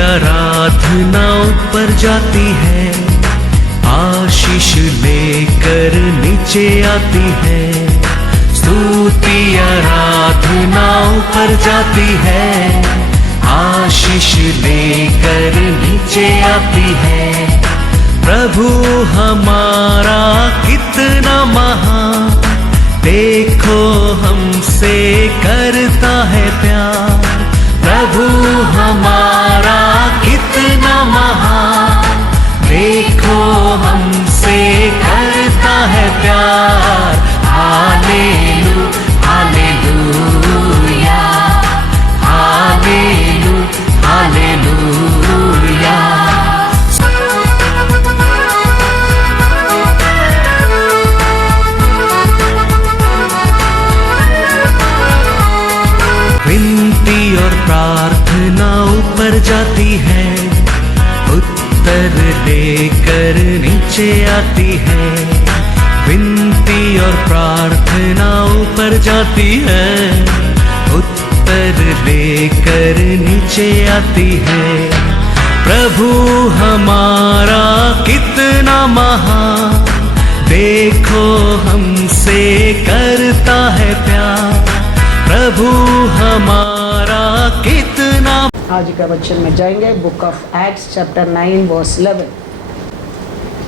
आराधना ऊपर जाती है, आशीष लेकर नीचे आती है। स्तुति आराधना ऊपर जाती है, आशीष लेकर नीचे आती है। प्रभु हमारा कितना महान, देखो हमसे करता है प्यार। प्रभु हमारा कितना महान, देखो हमसे करता है प्यार। हालेलू हालेलूया, हालेलू हालेलूया। विनती और प्रार्थना ऊपर जाती है, उत्तर लेकर नीचे आती है। विनती और प्रार्थना ऊपर जाती है, उत्तर लेकर नीचे आती है। प्रभु हमारा कितना महान, देखो हमसे करता है प्यार। प्रभु हमारा कितना। आज का वचन में जाएंगे book of Acts chapter 9 verse 11।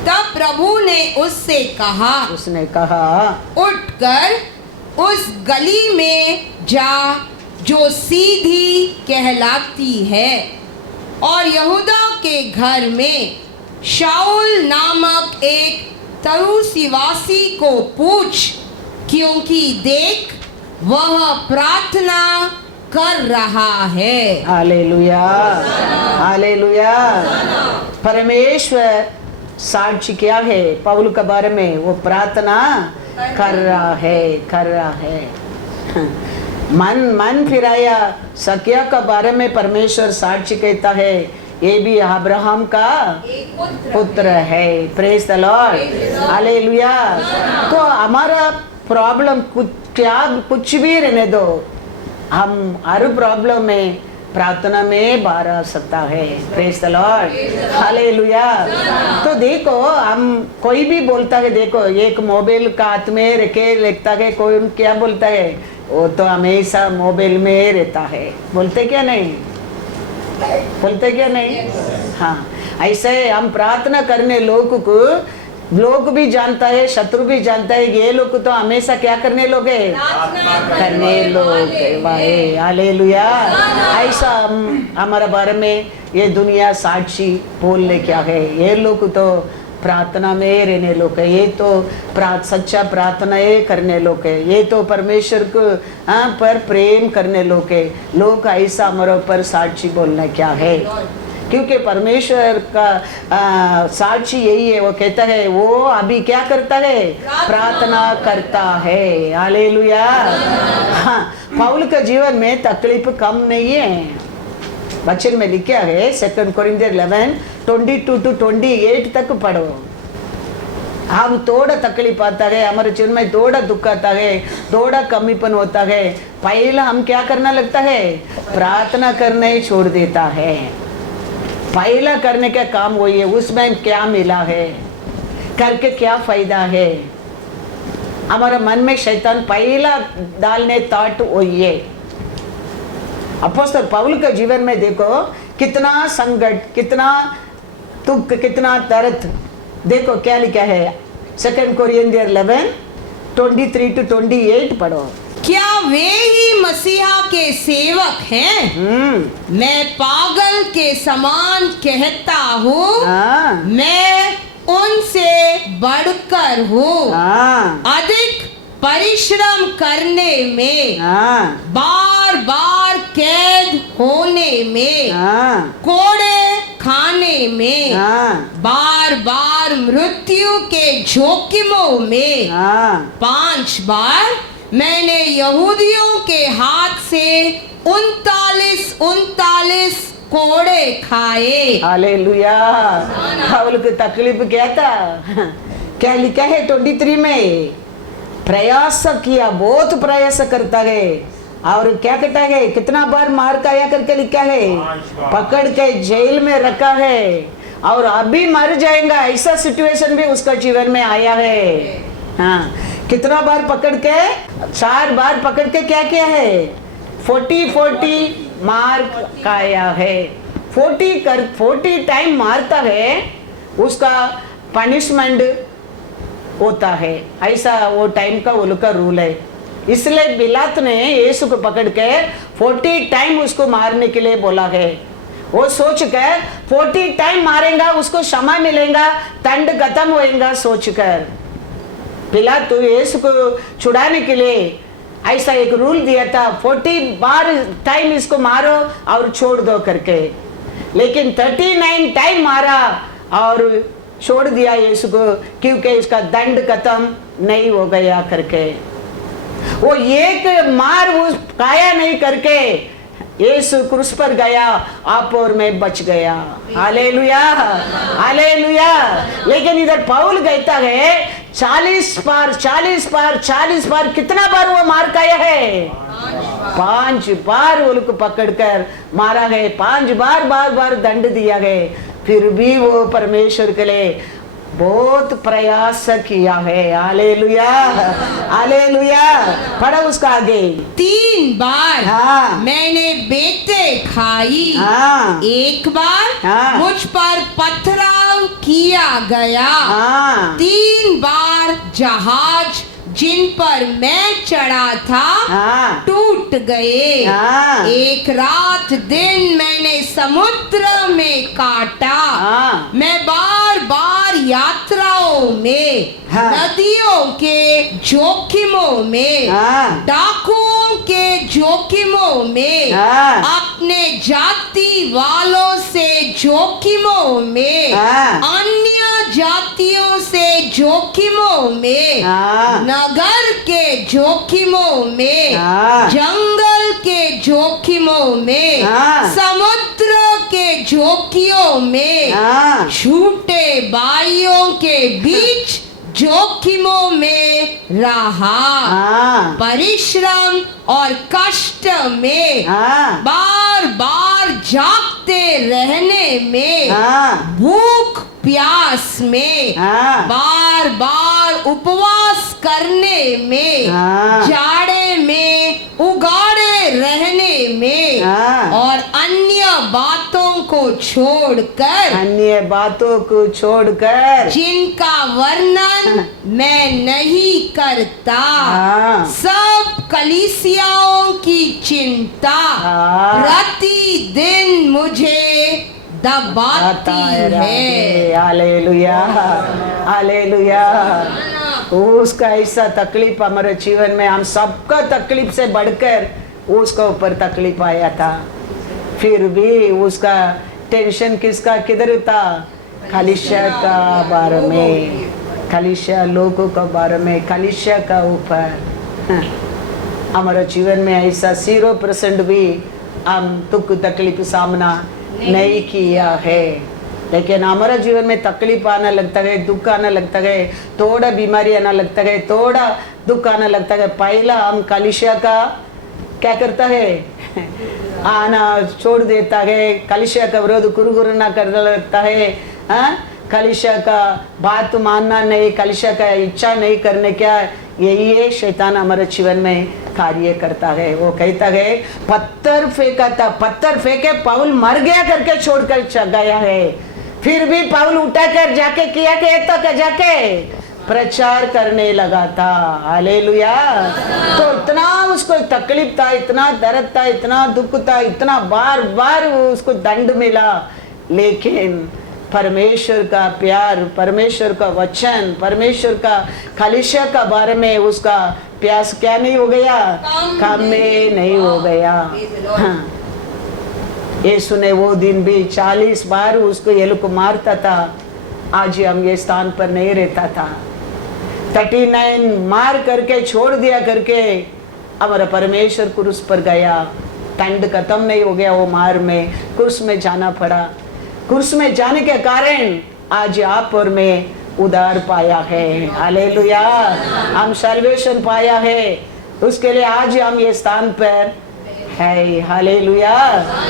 तब प्रभु ने उससे कहा, उसने कहा, उठकर उस गली में जा जो सीधी कहलाती है, और यहूदा के घर में शाऊल नामक एक तरुसिवासी को पूछ, क्योंकि देख वह प्रार्थना कर रहा है। Hallelujah hallelujah. परमेश्वर साक्षी क्या है पौल के बारे में? वो प्रार्थना कर रहा है। मन फिराया सकिया के बारे में परमेश्वर साक्षी कहता है, ये भी अब्राहम का पुत्र है। Praise the Lord hallelujah. तो हमारा प्रॉब्लम कुछ भी रहने दो, हम हर प्रॉब्लम में प्रार्थना में बाहर आ सकता है। Praise the Lord hallelujah. तो देखो, हम कोई भी बोलता है, देखो एक मोबाइल का हाथ में रखे लिखता है, कोई क्या बोलता है, वो तो हमेशा मोबाइल में रहता है। बोलते क्या नहीं? बोलते क्या नहीं? हाँ, ऐसे हम प्रार्थना करने लोग भी जानता है, शत्रु भी जानता है, ये लोग तो हमेशा क्या करने लोग है? करने लोग। हालेलुया। ऐसा हमारे बारे में ये दुनिया साक्षी बोलने क्या है? ये लोग तो प्रार्थना में रहने लोग है, ये तो सच्चा प्रार्थना करने लोग है, ये तो परमेश्वर को पर प्रेम करने लोग है। लोग ऐसा हमारे ऊपर साक्षी बोलना क्या है? क्योंकि परमेश्वर का साक्षी यही है, वो कहता है वो अभी क्या करता है? प्रार्थना करता है। हालेलुया। हाँ, पौल के जीवन में तकलीफ कम नहीं है। वचन में लिखा है 2 कोरिन्थियर 11:22-28 तक पढ़ो। हम थोड़ा तकलीफ आता है, हमारे जीवन में थोड़ा दुख आता है, थोड़ा कमीपन होता है, पहला हम क्या करना लगता है? प्रार्थना करना ही छोड़ देता है। पहला करने का काम वही है, उसमें क्या मिला है, करके क्या फायदा है। हमारा मन में शैतान पहला डालने थॉट वही है। अपोस्तल पौल के जीवन में देखो कितना संकट, कितना दुख, कितना दर्द। देखो क्या लिखा है 2 कोरिन्थियर 11:23-28 पढ़ो। क्या वे ही मसीहा के सेवक हैं? मैं पागल के समान कहता हूँ, मैं उनसे बढ़कर हूँ। अधिक परिश्रम करने में, बार बार कैद होने में, कोड़े खाने में, बार बार मृत्यु के जोखिमों में, 5 बार मैंने यहूदियों के हाथ से 39 कोड़े खाए। हालेलुया। पौल की तकलीफ क्या था? क्या लिखा है 23 में? प्रयास किया, बहुत प्रयास करता है, और क्या कहता है, कितना बार मार खाया करके लिखा है, पकड़ के जेल में रखा है और अभी मर जाएगा, ऐसा सिचुएशन भी उसका जीवन में आया है। हाँ, कितना बार पकड़ के, 4 बार पकड़ के क्या किया है, 40 मार खाया है। 40 टाइम मारता है, उसका पनिशमेंट होता है, ऐसा वो टाइम का वो लोग का रूल है। इसलिए बिलात ने यीशु को पकड़ के 40 टाइम उसको मारने के लिए बोला है। वो सोच कर 40 टाइम मारेगा उसको क्षमा मिलेगा, दंड खत्म होएगा सोचकर पिलात तो यीशु को छुड़ाने के लिए ऐसा एक रूल दिया था, 40 बार टाइम इसको मारो और छोड़ दो करके। लेकिन 39 टाइम मारा और छोड़ दिया यीशु को, क्योंकि इसका दंड खत्म नहीं हो गया करके। वो एक मार वो काया नहीं करके यीशु क्रूस पर गया, आप और मैं बच गया। Hallelujah, hallelujah. लेकिन इधर पौल कहता है 40 बार कितना बार वो मार खाया है, 5 बार वो लोग पकड़कर मारा है, 5 बार दंड दिया है। फिर भी वो परमेश्वर के लिए बहुत प्रयास किया है। Hallelujah, hallelujah. पढ़ा उसका आगे, 3 बार हाँ। मैंने बेटे खाई, हाँ। 1 बार हाँ। मुझ पर पथराव किया गया, हाँ। 3 बार जहाज जिन पर मैं चढ़ा था हाँ। टूट गए, हाँ। 1 रात दिन मैंने समुद्र में काटा, हाँ। मैं बार यात्राओं में, हाँ। नदियों के जोखिमों में, हाँ। डाकुओं के जोखिमों में, हाँ। अपने जाति वालों से जोखिमों में, हाँ। अन्य जातियों से जोखिमों में, हाँ। नगर के जोखिमों में, हाँ। जंगल के जोखिमों में, हाँ। समुद्र के जोखियों में, हाँ। झूठे भाइयों के बीच जोखिमों में रहा, हाँ। परिश्रम और कष्ट में, हाँ। बार जागते रहने में, हाँ। भूख प्यास में, हाँ। बार उपवास करने में, हाँ। जाड़े में उगाड़े रहने में, हाँ। और अन्य बातों को छोड़कर, अन्य बातों को छोड़कर, जिनका वर्णन मैं नहीं करता, हाँ। सब कलीसियाओं की चिंता हाँ। प्रतिदिन मुझे दबाती है। Hallelujah, hallelujah. उसका ऐसा तकलीफ हमारे जीवन में, हम सबका तकलीफ से बढ़कर उसका ऊपर तकलीफ आया था। फिर भी उसका टेंशन किसका किधर था, कलीसिया का बारे में, कलीसिया लोगों का बारे में, कलीसिया का ऊपर। हमारे जीवन में ऐसा 0% भी हम दुख तकलीफ सामना नहीं किया है। लेकिन हमारा जीवन में तकलीफ आना लगता है, दुख आना लगता है, थोड़ा बीमारी आना लगता है, थोड़ा दुख आना लगता है, पहला हम कलीसिया का क्या करता है, आना छोड़ देता है, कलीसिया का विरोध कुरकुरना करने लगता है, हाँ? कलीसिया का बात मानना नहीं, कलीसिया का इच्छा नहीं करने, क्या यही है शैतान हमारे जीवन में कार्य करता है। वो कहता है पत्थर फेंका था, पत्थर फेंके पौल मर गया करके छोड़कर गया है, फिर भी पौल उठाकर जाके किया कहता था, जाके प्रचार करने लगा था। हालेलुया। तो इतना उसको तकलीफ था, इतना दर्द था, इतना दुख था, इतना बार उसको दंड मिला, लेकिन परमेश्वर का प्यार, परमेश्वर का वचन, परमेश्वर का कलीसिया का बारे में उसका प्यास क्या नहीं हो गया, कम नहीं हो गया। हाँ। यीशु ने वो दिन भी 40 बार उसको ये लोग मारता था, आज हम ये स्थान पर नहीं रहता था। 39 मार करके छोड़ दिया करके हमारा परमेश्वर क्रूस पर गया, दंड खत्म नहीं हो गया, वो मार में क्रूस में जाना पड़ा। क्रूस में जाने के कारण आज आप और मैं उद्धार पाया है। हालेलुया। हम सल्वेशन पाया है, उसके लिए आज हम ये स्थान पर है। हालेलुया।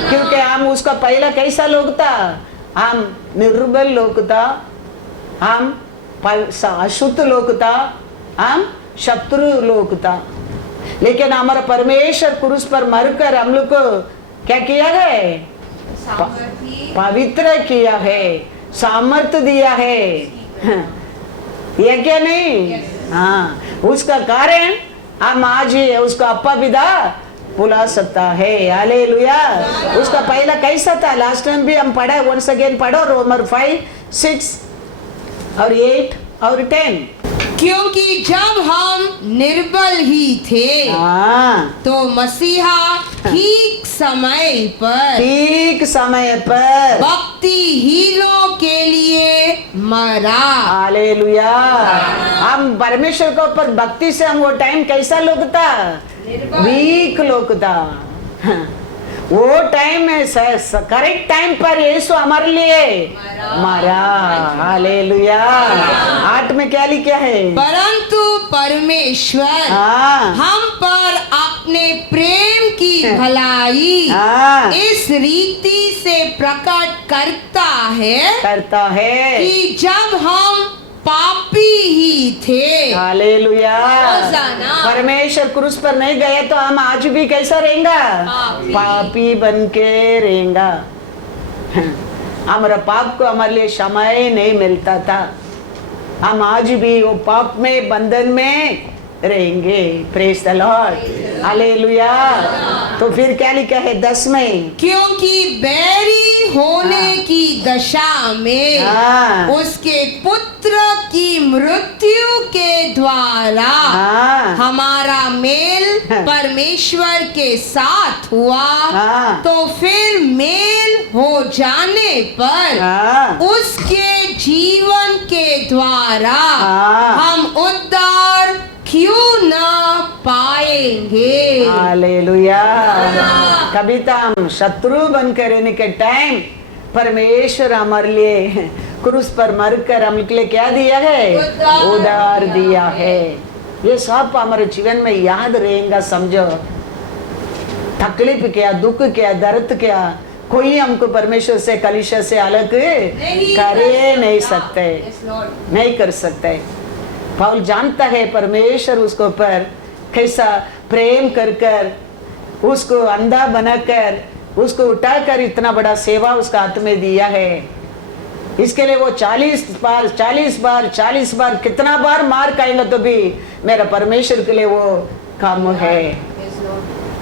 क्योंकि हम उसका पहला कैसा लोग था, हम निर्बल लोग था, हम अशुद्ध लोग था, हम शत्रु लोग था। लेकिन हमारा परमेश्वर क्रूस पर मरकर हम लोग को क्या किया है, पवित्र किया है, सामर्थ्य दिया है। ये क्या नहीं, हाँ, उसका कारण हम आज ही उसका अप्पा पिता बुला सकता है। हालेलुया। उसका पहला कैसा था, लास्ट टाइम भी हम पढ़ा, वंस अगेन पढ़ो, रोमर 5, 6 और 8 और 10। क्योंकि जब हम निर्बल ही थे तो मसीहा ठीक समय पर भक्तिहीनों के लिए मरा। हालेलुया। हम परमेश्वर के ऊपर भक्ति से, हम वो टाइम कैसा लोग था, वीक लोग था। वो टाइम में करेक्ट टाइम पर यीशु हमारे लिए मरा। हालेलुया। 8 में क्या लिखा है, परंतु परमेश्वर हम पर अपने प्रेम की भलाई इस रीति से प्रकट करता है कि जब हम पापी ही थे। हालेलुया। परमेश्वर क्रूस पर नहीं गए तो हम आज भी कैसा रहेंगे, पापी बन के रहेंगे। हमारा पाप को हमारे लिए समय नहीं मिलता था, हम आज भी वो पाप में बंधन में रहेंगे। Praise the Lord. हालेलुया। तो फिर क्या लिखा है 10 में, क्योंकि बैरी होने की दशा में उसके पुत्र की मृत्यु के द्वारा हमारा मेल परमेश्वर के साथ हुआ, तो फिर मेल हो जाने पर उसके जीवन के द्वारा हम उद्धार क्यों न पाएंगे। हालेलुया। कभी तो हम शत्रु बनकर रहने के टाइम परमेश्वर हमारे लिए क्रूस पर मरकर हम लिए क्या दिया है, उद्धार दिया है। ये सब हमारे जीवन में याद रहेगा। समझो, तकलीफ क्या, दुख क्या, दर्द क्या, कोई हमको परमेश्वर से, कलीसिया से अलग करे नहीं सकते, नहीं कर सकते। पौल जानता है परमेश्वर उसको पर कैसा प्रेम कर कर, उसको अंधा बनाकर, उसको उठाकर इतना बड़ा सेवा उसका हाथ में दिया है। इसके लिए वो 40 बार कितना बार मार खाएंगे तो भी मेरा परमेश्वर के लिए वो काम है।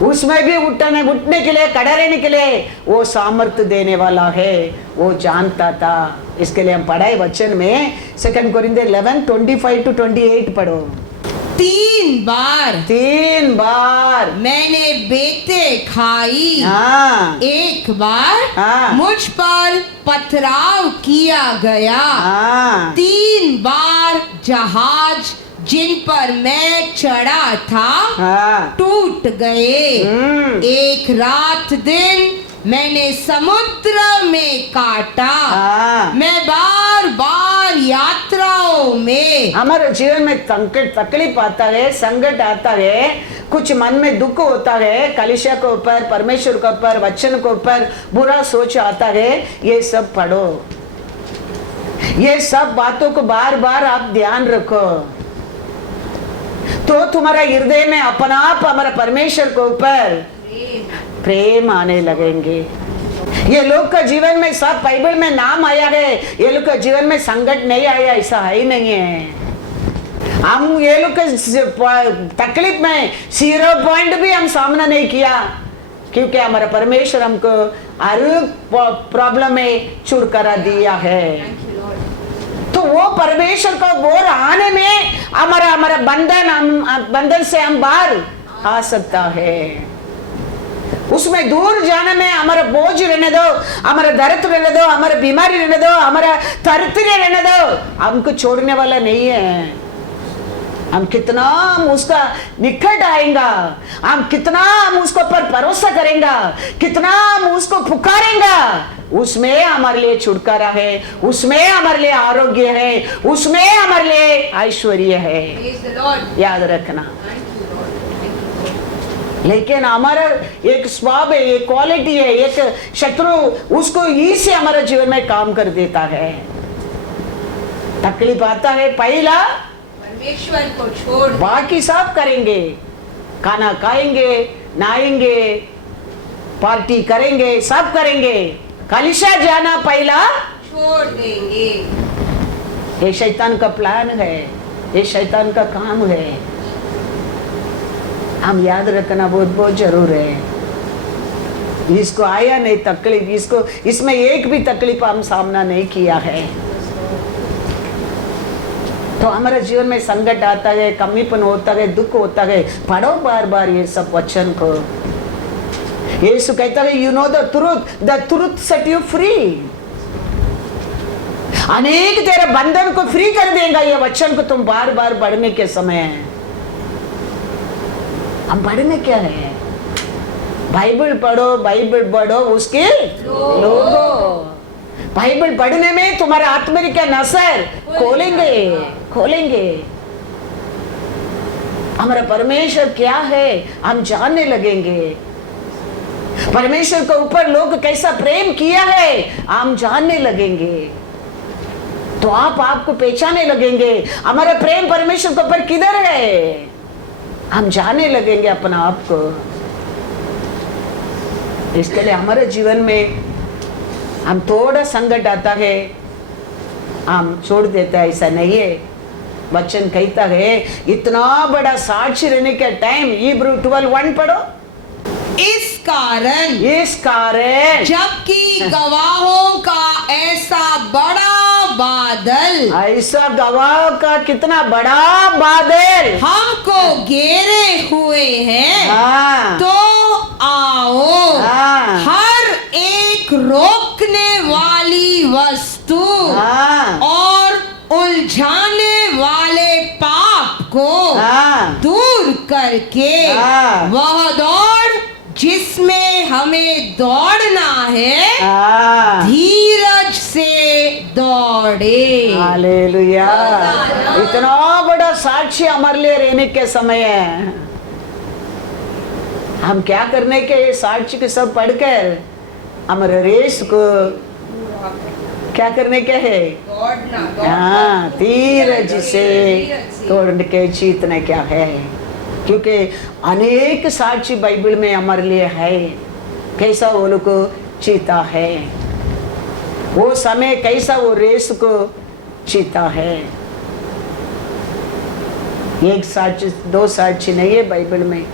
उसमें भी उठने के लिए, खड़ा रहने के लिए वो सामर्थ्य देने वाला है, वो जानता था। इसके लिए हम पढ़ाए वचन में 2 कोरिन्थियर 11:25-28 पढ़ो। 3 बार मैंने बेटे खाई, 1 बार मुझ पर पथराव किया गया, 3 बार जहाज जिन पर मैं चढ़ा था टूट गए, 1 रात दिन मैंने समुद्र में काटा, मैं बार बार यात्राओं में। हमारे जीवन में तकलीफ आता है, संकट आता है, कुछ मन में दुख होता है, कलीसिया के ऊपर, परमेश्वर के ऊपर, वचन के ऊपर बुरा सोच आता है। ये सब पढ़ो, ये सब बातों को बार बार आप ध्यान रखो, तो तुम्हारा हृदय में अपना आप हमारा परमेश्वर के ऊपर प्रेम आने लगेंगे। ये लोग का जीवन में सब बाइबल में नाम आया है, ये लोग का जीवन में संकट नहीं आया, ऐसा है ही नहीं है। हम ये लोग के तकलीफ में 0 पॉइंट भी हम सामना नहीं किया, क्योंकि हमारा परमेश्वर हमको हर प्रॉब्लम में छुटकारा दिया है। तो वो परमेश्वर को बोर आने में हमारा बंधन से हम बाहर आ सकता है। उसमें दूर जाने में हमारा बोझ रहने दो, हमारा दर्द रहने दो, हमारा बीमारी रहने दो, हमारा तरतरी रहने दो, हमको छोड़ने वाला नहीं है। हम कितना हम उसका निकट आएगा, हम कितना हम उसको पर भरोसा करेंगे, कितना हम उसको पुकारेंगे, उसमें हमारे लिए छुटकारा है, उसमें हमारे लिए आरोग्य है, उसमें हमारे लिए ऐश्वर्य है। याद रखना। लेकिन हमारा एक स्वभाव है, एक क्वालिटी है, एक शत्रु उसको इसी हमारे जीवन में काम कर देता है। तकलीफ आता है, पहला परमेश्वर को छोड़ बाकी सब करेंगे, खाना खाएंगे, नहाएंगे, पार्टी करेंगे, सब करेंगे, कलिशा जाना पहला छोड़ देंगे। ये शैतान का प्लान है, ये शैतान का काम है। हम याद रखना बहुत बहुत जरूर है। इसको आया नहीं तकलीफ, इसको इसमें एक भी तकलीफ हम सामना नहीं किया है, तो हमारे जीवन में संकट आता है, कमीपन होता है, दुख होता है। पढ़ो बार बार ये सब वचन को। यीशु कहता है you know the truth set you free. अनेक तेरे बंधन को फ्री कर देगा ये वचन को तुम बार बार पढ़ने के समय। हम पढ़ने क्या है? बाइबल पढ़ो उसके लोगों। बाइबल पढ़ने में तुम्हारा आत्मा का नसर खोलेंगे। हमारा परमेश्वर क्या है हम जानने लगेंगे। परमेश्वर के ऊपर लोग कैसा प्रेम किया है हम जानने लगेंगे, तो आपको पहचानने लगेंगे हमारा प्रेम परमेश्वर के ऊपर किधर है, हम जानने लगेंगे अपना आप को। इसके लिए हमारे जीवन में हम थोड़ा संकट आता है हम छोड़ देता है, ऐसा नहीं है। वचन कहता है इतना बड़ा साक्षी रहने का टाइम, इब्रू 12:1 पढ़ो। इस कारण जबकि गवाहों का ऐसा गवाह का कितना बड़ा बादल हमको घेरे हुए हैं, हाँ। तो आओ हाँ। हर एक रोकने वाली वस्तु हाँ। और उलझाने वाले पाप को हाँ। दूर करके हाँ। वह दौड़ जिसमें हमें दौड़ना है हाँ। धीरज से दौड़े। हालेलुया। इतना बड़ा साक्षी हमारे लिए रहने के समय है, हम क्या करने के ये साक्षी के सब पढ़कर हमारे रेस को क्या करने के है? हाँ, धीरज से तोड़ के जीतना क्या है। क्योंकि अनेक साक्षी बाइबल में हमारे लिए है, कैसा वो लोग को जीता है, वो समय कैसा वो रेस को जीता है। एक साक्षी दो साक्षी नहीं है बाइबल में।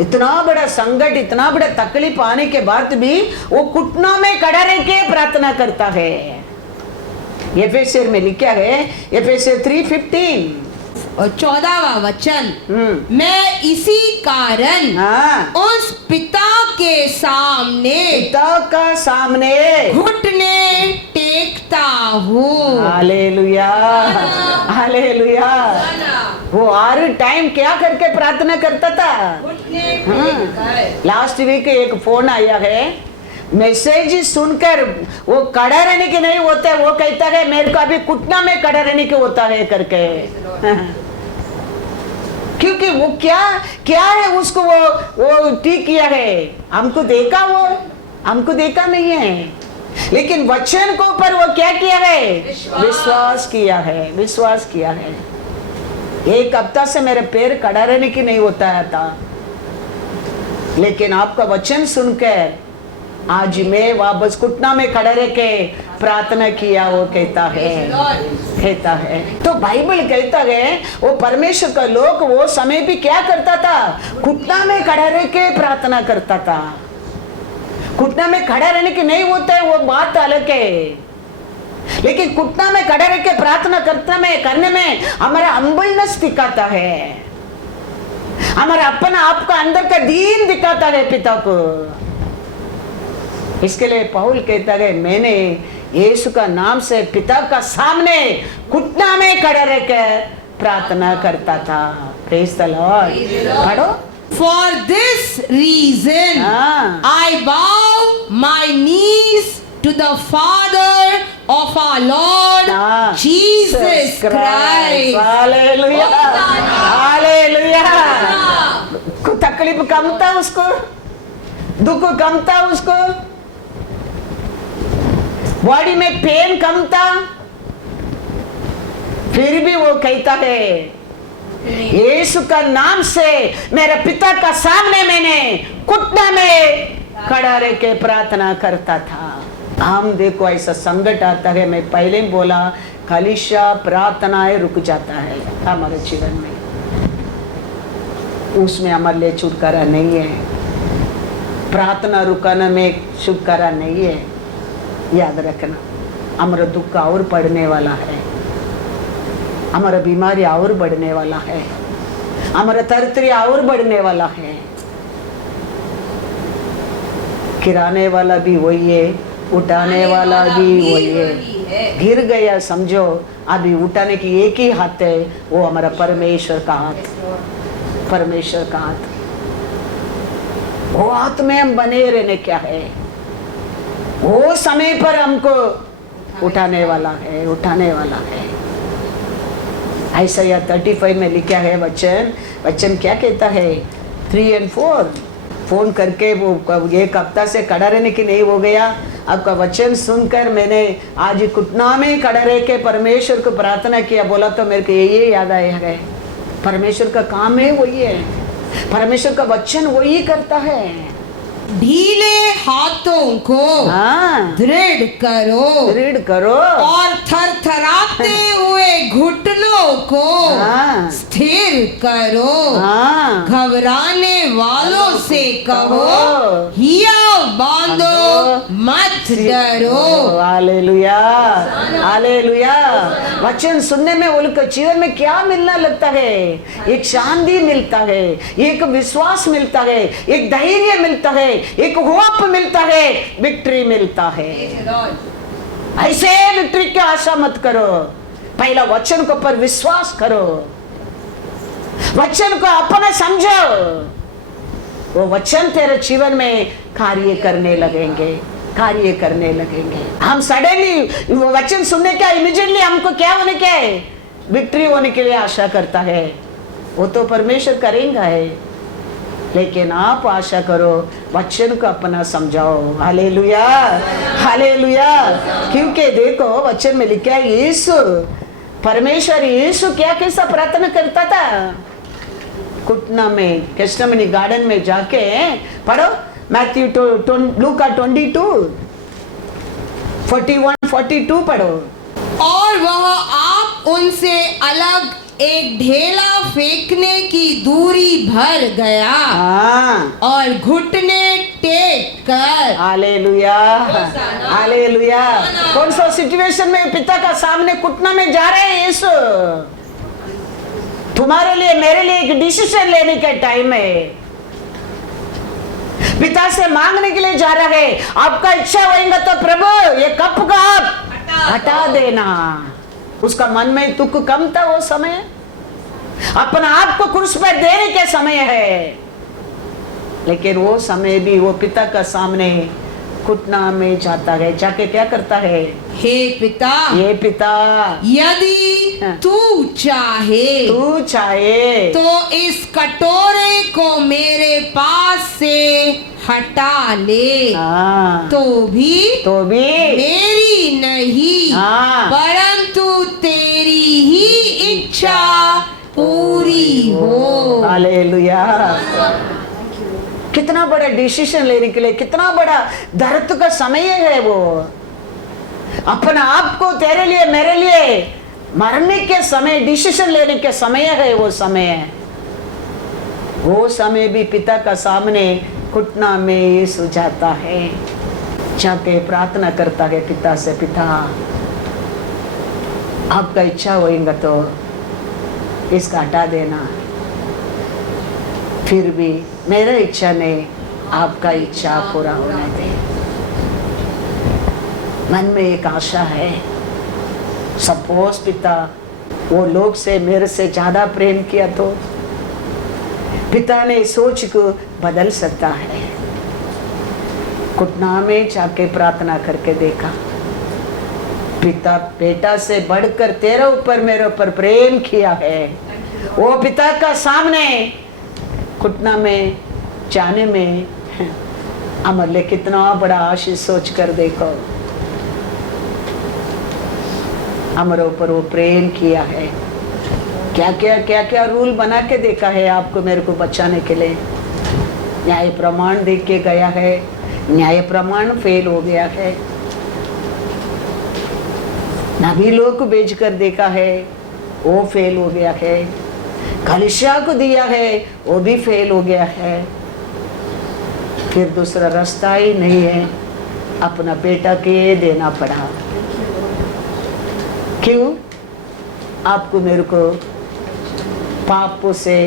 इतना बड़ा संकट, इतना बड़ा तकलीफ आने के बाद भी वो घुटनों में खड़ा रह के प्रार्थना करता है। एफेसियर में लिखा है, एफेसियर 3:15 और 14वां वचन, मैं इसी कारण हाँ। उस पिता के सामने घुटने टेकता हूँ। Hallelujah, hallelujah. वो हर टाइम क्या करके प्रार्थना करता था? लास्ट वीक एक फोन आया है, मैसेज सुनकर वो खड़ा रहने के नहीं होता है, वो कहता है मेरे को अभी घुटना में खड़ा रहने के होता है करके। क्योंकि वो क्या है उसको वो ठीक किया है। हमको देखा नहीं है, लेकिन वचन को ऊपर वो क्या किया है? विश्वास किया है। एक हफ्ता से मेरे पैर खड़ा रहने की नहीं होता है था, लेकिन आपका वचन सुनकर आज मैं वापस घुटना में खड़े रह के प्रार्थना किया। वो कहता है तो बाइबल कहता है वो परमेश्वर का लोग वो समय भी क्या करता था? घुटना में खड़ा रह के प्रार्थना करता था। घुटना में खड़ा रहने की नहीं होता है, वो बात अलग है, लेकिन घुटना में खड़ा रह के प्रार्थना करने में हमारा हम्बलनेस दिखाता है, हमारा अपना आपका अंदर का दीन दिखाता है पिता को। इसके लिए पौल कहता है मैंने यीशु का नाम से पिता का सामने घुटना में खड़ा रहकर प्रार्थना करता था। Praise the Lord. पढ़ो। For this reason I bow my knees to the Father of our Lord Jesus Christ. Hallelujah. Hallelujah. तकलीफ कम था उसको, दुख कम था उसको, बॉडी में पेन कम था, फिर भी वो कहता है यीशु का नाम से मेरे पिता का सामने मैंने घुटना में खड़ा रह के प्रार्थना करता था। हम देखो ऐसा संकट आता है, मैं पहले ही बोला कलिशा प्रार्थनाएं रुक जाता है हमारे जीवन में, उसमें हमारे लिए छुटकारा नहीं है। प्रार्थना रुकाने में छुटकारा नहीं है, याद रखना। हमारा दुख और बढ़ने वाला है, हमारा बीमारी और बढ़ने वाला है, हमारा तरतरी और बढ़ने वाला है। गिराने वाला भी वही है, उठाने वाला भी वही है। गिर गया समझो, अभी उठाने की एक ही हाथ है, वो हमारा परमेश्वर का हाथ, परमेश्वर का हाथ। वो हाथ में हम बने रहने क्या है, वो समय पर हमको उठाने वाला है, उठाने वाला है। आइसाया 35 में लिखा है वचन क्या कहता है 3 और 4। फोन करके वो एक हफ्ता से खड़ा रहने की नहीं हो गया, आपका वचन सुनकर मैंने आज घुटना में खड़ा रह के परमेश्वर को प्रार्थना किया, बोला तो मेरे को यही याद आया है, परमेश्वर का काम है वही है, परमेश्वर का वचन वही करता है। ढीले हाथों को दृढ़ करो और थरथराते हुए घुटनों को स्थिर करो। घबराने वालों से कहो हियाव बांधो मत डरो। Hallelujah, hallelujah. वचन सुनने में उनके जीवन में क्या मिलना लगता है, एक शांति मिलता है, एक विश्वास मिलता है, एक धैर्य मिलता है, एक होप मिलता है, विक्ट्री मिलता है। ऐसे विक्ट्री की आशा मत करो, पहला वचन को पर विश्वास करो, वचन को अपना समझो, वो वचन तेरे जीवन में कार्य करने लगेंगे, कार्य करने लगेंगे। हम सडनली वचन सुनने का इमीडिएटली हमको क्या होने क्या है, विक्ट्री होने के लिए आशा करता है, वो तो परमेश्वर करेगा है। लेकिन आप आशा करो, वचन को अपना समझाओ। Hallelujah, hallelujah. क्योंकि देखो वचन में लिखा है यीशु, परमेश्वर यीशु क्या कैसा प्रार्थना करता था, घुटना में गेथसेमनी गार्डन में जाके पढ़ो, मैथ्यू लूका 22:41-42 पढ़ो। और वह आप उनसे अलग एक ढेला फेंकने की दूरी भर गया और घुटने टेक कर। Hallelujah, hallelujah. कौन सा सिचुएशन में पिता का सामने घुटना में जा रहे हैं यीशु, तुम्हारे लिए मेरे लिए एक डिसीजन लेने का टाइम है, पिता से मांगने के लिए जा रहा है। आपका इच्छा होगा तो प्रभु ये कप का आप हटा देना। उसका मन में दुख कम था, वो समय अपना आप को क्रूस पर देने के समय है, लेकिन वो समय भी वो पिता का सामने घुटना में जाता है, जाके क्या करता है, हे पिता, ये पिता यदि तू चाहे तो इस कटोरे को मेरे पास से हटा ले। तो भी मेरी नहीं परंतु तेरी ही इच्छा पूरी हो। हालेलुया। कितना बड़ा डिसीजन लेने के लिए, कितना बड़ा दर्द का समय है वो, अपना आप को तेरे लिए मेरे लिए मरने के समय, डिसीजन लेने के समय है वो समय है। वो समय भी पिता का सामने घुटना में यीशु जाता है, जाके प्रार्थना करता है पिता से, पिता आपका इच्छा होगा तो इसका हटा देना, फिर भी मेरा इच्छा नहीं, आपका इच्छा पूरा होने दे। मन में एक आशा है, सपोज पिता वो लोग से मेरे से ज्यादा प्रेम किया तो पिता ने सोच को बदल सकता है। घुटना में जाके प्रार्थना करके देखा, पिता बेटा से बढ़कर तेरे ऊपर मेरे ऊपर प्रेम किया है। वो पिता का सामने घुटना में जाने में हमारे लिए कितना बड़ा आशीष सोच कर देखो। हमारे ऊपर वो प्रेम किया है, क्या क्या रूल बना के देखा है आपको मेरे को बचाने के लिए। न्याय प्रमाण देख के गया है, न्याय प्रमाण फेल हो गया है। नबी लोग को भेज कर देखा है, वो फेल हो गया है। कलीसिया को दिया है, वो भी फेल हो गया है। फिर दूसरा रास्ता ही नहीं है, अपना बेटा के देना पड़ा। क्यों? आपको मेरे को पापों से,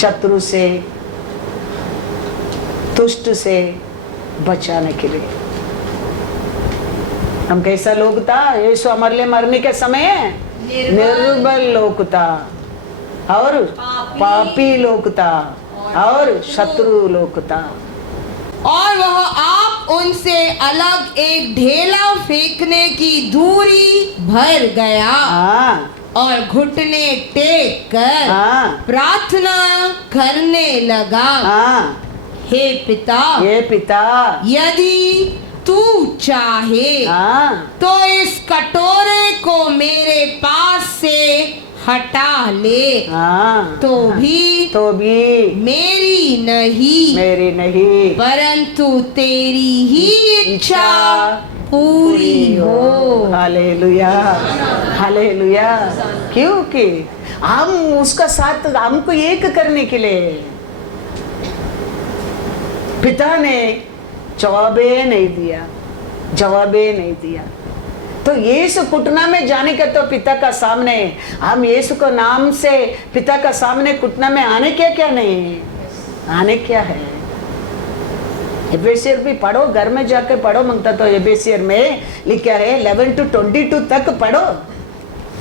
शत्रु से, दुष्ट से बचाने के लिए। हम कैसा लोग था? यीशु हमारे लिए मरने के समय निर्बल लोग था, और पापी लोग था, और शत्रु लोग था। और वह आप उनसे अलग एक ढेला फेंकने की दूरी भर गया और घुटने टेक कर प्रार्थना करने लगा। हे पिता, यदि तू चाहे तो इस कटोरे को मेरे पास से हटा ले। तो भी मेरी नहीं परंतु तेरी ही इच्छा पूरी हो। Hallelujah, hallelujah. क्योंकि हम उसका साथ, हमको एक करने के लिए पिता ने जवाबे नहीं दिया। तो यीशु कुटना में जाने का तो पिता का सामने, हम यीशु को नाम से पिता का सामने कुटना में आने क्या नहीं आने क्या है। एफेसियर भी पढ़ो, घर में जाकर पढ़ो। मांगता तो एफेसियर में लिखा है 11 to 22 तक पढ़ो।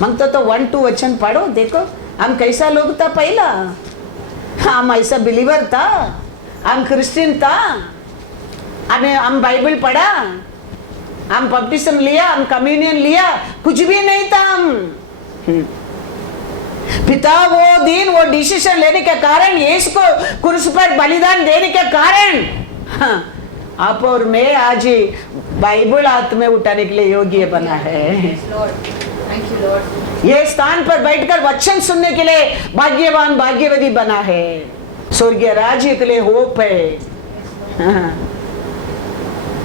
मांगता तो 1-2 वचन पढ़ो। देखो हम कैसा लोग था पहला। हम ऐसा बिलीवर था, हम क्रिश्चियन था, हम बाइबल पढ़ा, हम बपटिस्म लिया, हम कम्युनियन लिया, कुछ भी नहीं था हम। पिता वो दिन वो डिसीजन लेने के कारण, यीशु को क्रूस पर बलिदान देने के कारण आप और मैं आज बाइबल हाथ में उठाने के लिए योग्य बना है। ये स्थान पर बैठकर वचन सुनने के लिए भाग्यवान भाग्यवती बना है। स्वर्गीय राज्य के लिए होप है।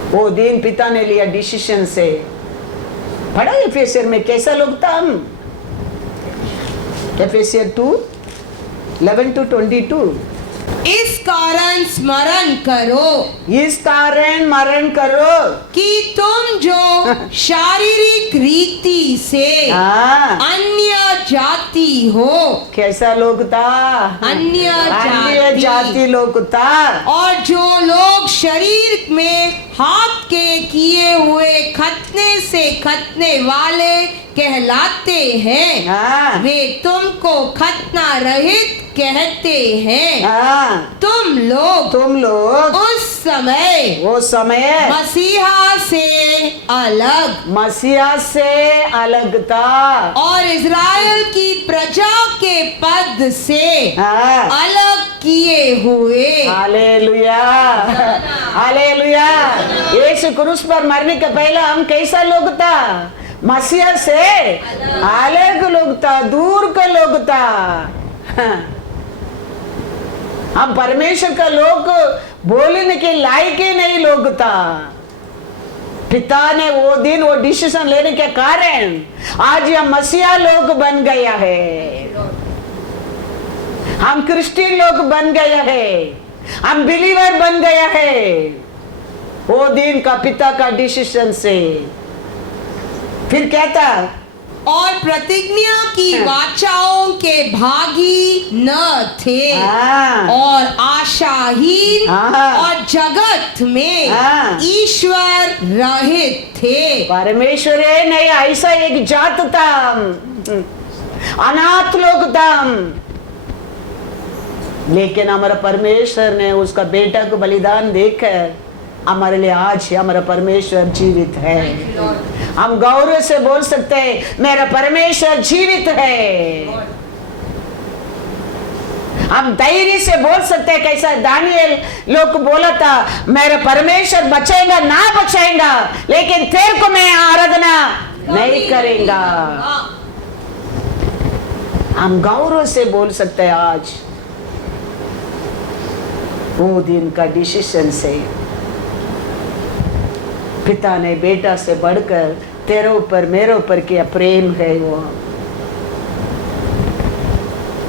वो दिन पिता ने लिया डिसीजन से। पढ़ा एफेसियर में कैसा लोग था हम। एफेसियर 2:11 to 22। इस कारण स्मरण करो कि तुम जो शारीरिक रीति से अन्य जाति हो। कैसा लोग था? अन्य जाति लोग था। और जो लोग शरीर में हाथ के किए हुए खतने से खतने वाले कहलाते हैं, वे तुमको खतना रहित कहते हैं। तुम लोग उस समय मसीहा से अलग था और इज़राइल की प्रजा के पद से अलग किए हुए। Hallelujah, hallelujah. यीशु क्रूस पर मरने के पहले हम कैसा लोग था? मसीहा से अलग लोग था, दूर का लोग था। हम परमेश्वर का लोग बोलने के लायक ही नहीं लोग था। पिता ने वो दिन वो डिसीजन लेने के कारण आज हम मसीहा लोग बन गया है। हम क्रिश्चियन लोग बन गया है, हम बिलीवर बन गया है वो दिन का पिता का डिसीजन से। फिर क्या था? और प्रतिज्ञा की वाचाओं के भागी न थे और आशाहीन और जगत में ईश्वर रहित थे। परमेश्वर नहीं, ऐसा एक जात था, अनाथ लोग था। लेकिन हमारा परमेश्वर ने उसका बेटा को बलिदान देकर हमारे लिए आज हमारा परमेश्वर जीवित है। हम गौरव से बोल सकते हैं मेरा परमेश्वर जीवित है। हम धैर्य से बोल सकते हैं, कैसा दानियल लोग बोला था, मेरा परमेश्वर बचाएगा ना बचाएगा, लेकिन तेरे को मैं आराधना नहीं करेंगा। हम गौरव से बोल सकते हैं आज वो दिन का डिसीजन से पिता ने बेटा से बढ़कर तेरे ऊपर मेरे ऊपर किया प्रेम है। वो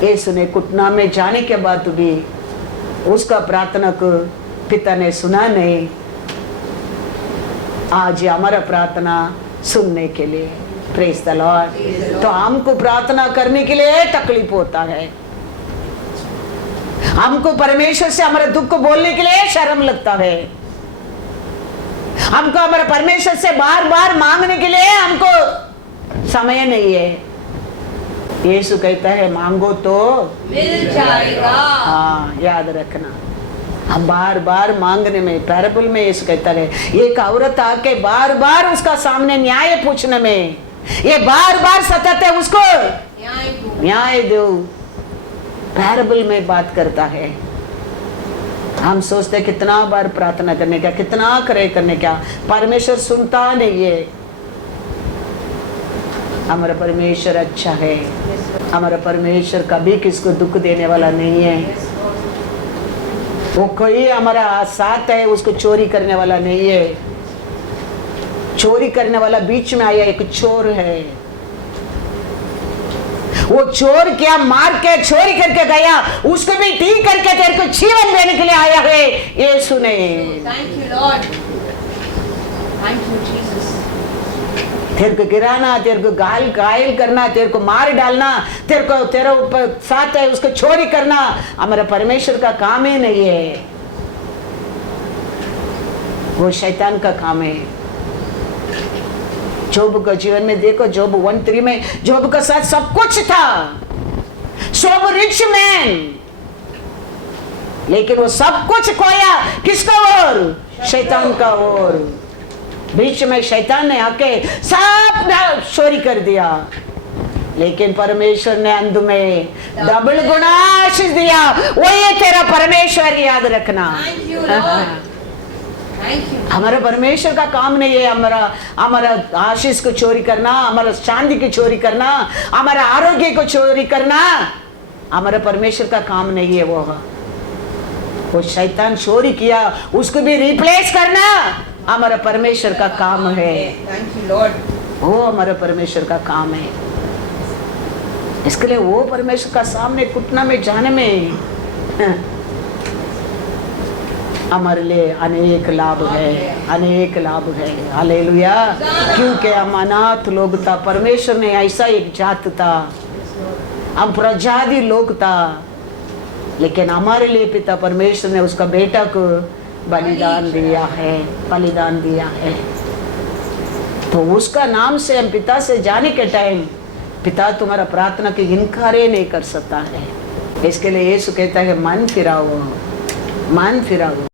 यीशु ने कुटना में जाने के बाद भी उसका प्रार्थना को पिता ने सुना नहीं। आज हमारा प्रार्थना सुनने के लिए, प्रेज द लॉर्ड। तो हमको प्रार्थना करने के लिए तकलीफ होता है, हमको परमेश्वर से हमारे दुख को बोलने के लिए शर्म लगता है, हमको हमारे परमेश्वर से बार बार मांगने के लिए हमको समय नहीं है। यीशु कहता है मांगो तो मिल जाएगा। हाँ, याद रखना। हम बार बार मांगने में, पैराबल में यीशु कहता है, एक औरत आके बार बार उसका सामने न्याय पूछने में, ये बार बार सताते उसको न्याय दो। पैराबल में बात करता है। हम सोचते कितना बार प्रार्थना करने का, कितना करे करने का, परमेश्वर सुनता नहीं है। हमारा परमेश्वर अच्छा है, हमारा परमेश्वर कभी किसको दुख देने वाला नहीं है। वो कोई हमारा साथ है, उसको चोरी करने वाला नहीं है। चोरी करने वाला बीच में आया एक चोर है, वो चोर क्या मार के चोरी करके गया, उसको भी ठीक करके तेरे को जीवन देने के लिए आया है यीशु ने। Thank you Lord, thank you Jesus. तेरे को गिराना, तेरे को घायल करना, तेरे को मार डालना, तेरे ऊपर साथ है उसको चोरी करना हमारा परमेश्वर का काम ही नहीं है, वो शैतान का काम है। जोब का जीवन में देखो, जोब 1:3 में जोब का साथ सब कुछ था, जोब रिच मैन, लेकिन वो सब कुछ खोया किसका ओर? शैतान का ओर। बीच में शैतान ने आके सब चोरी कर दिया, लेकिन परमेश्वर ने अंत में डबल गुना आशीष दिया। वो ये तेरा परमेश्वर, याद रखना। हमारा परमेश्वर का काम नहीं है हमारा आशीष को चोरी करना, हमारा शांति की चोरी करना, हमारा आरोग्य को चोरी करना, हमारा परमेश्वर का काम नहीं है। वो शैतान चोरी किया, उसको भी रिप्लेस करना हमारा परमेश्वर का काम है। थैंक यू लॉर्ड, वो हमारा परमेश्वर का काम है। इसके लिए वो परमेश्वर का सामने घुटना में जाने में हमारे लिए अनेक लाभ है, अनेक लाभ है। हालेलुया। क्योंकि हम अनाथ लोग था, परमेश्वर ने ऐसा एक जात था, हम प्रजाति लोग था, लेकिन हमारे लिए पिता परमेश्वर ने उसका बेटा को बलिदान दिया है, बलिदान दिया है। तो उसका नाम से हम पिता से जाने के टाइम पिता तुम्हारा प्रार्थना की इनकार नहीं कर सकता है। इसके लिए यीशु कहता है मन फिराओ, मन फिराओ,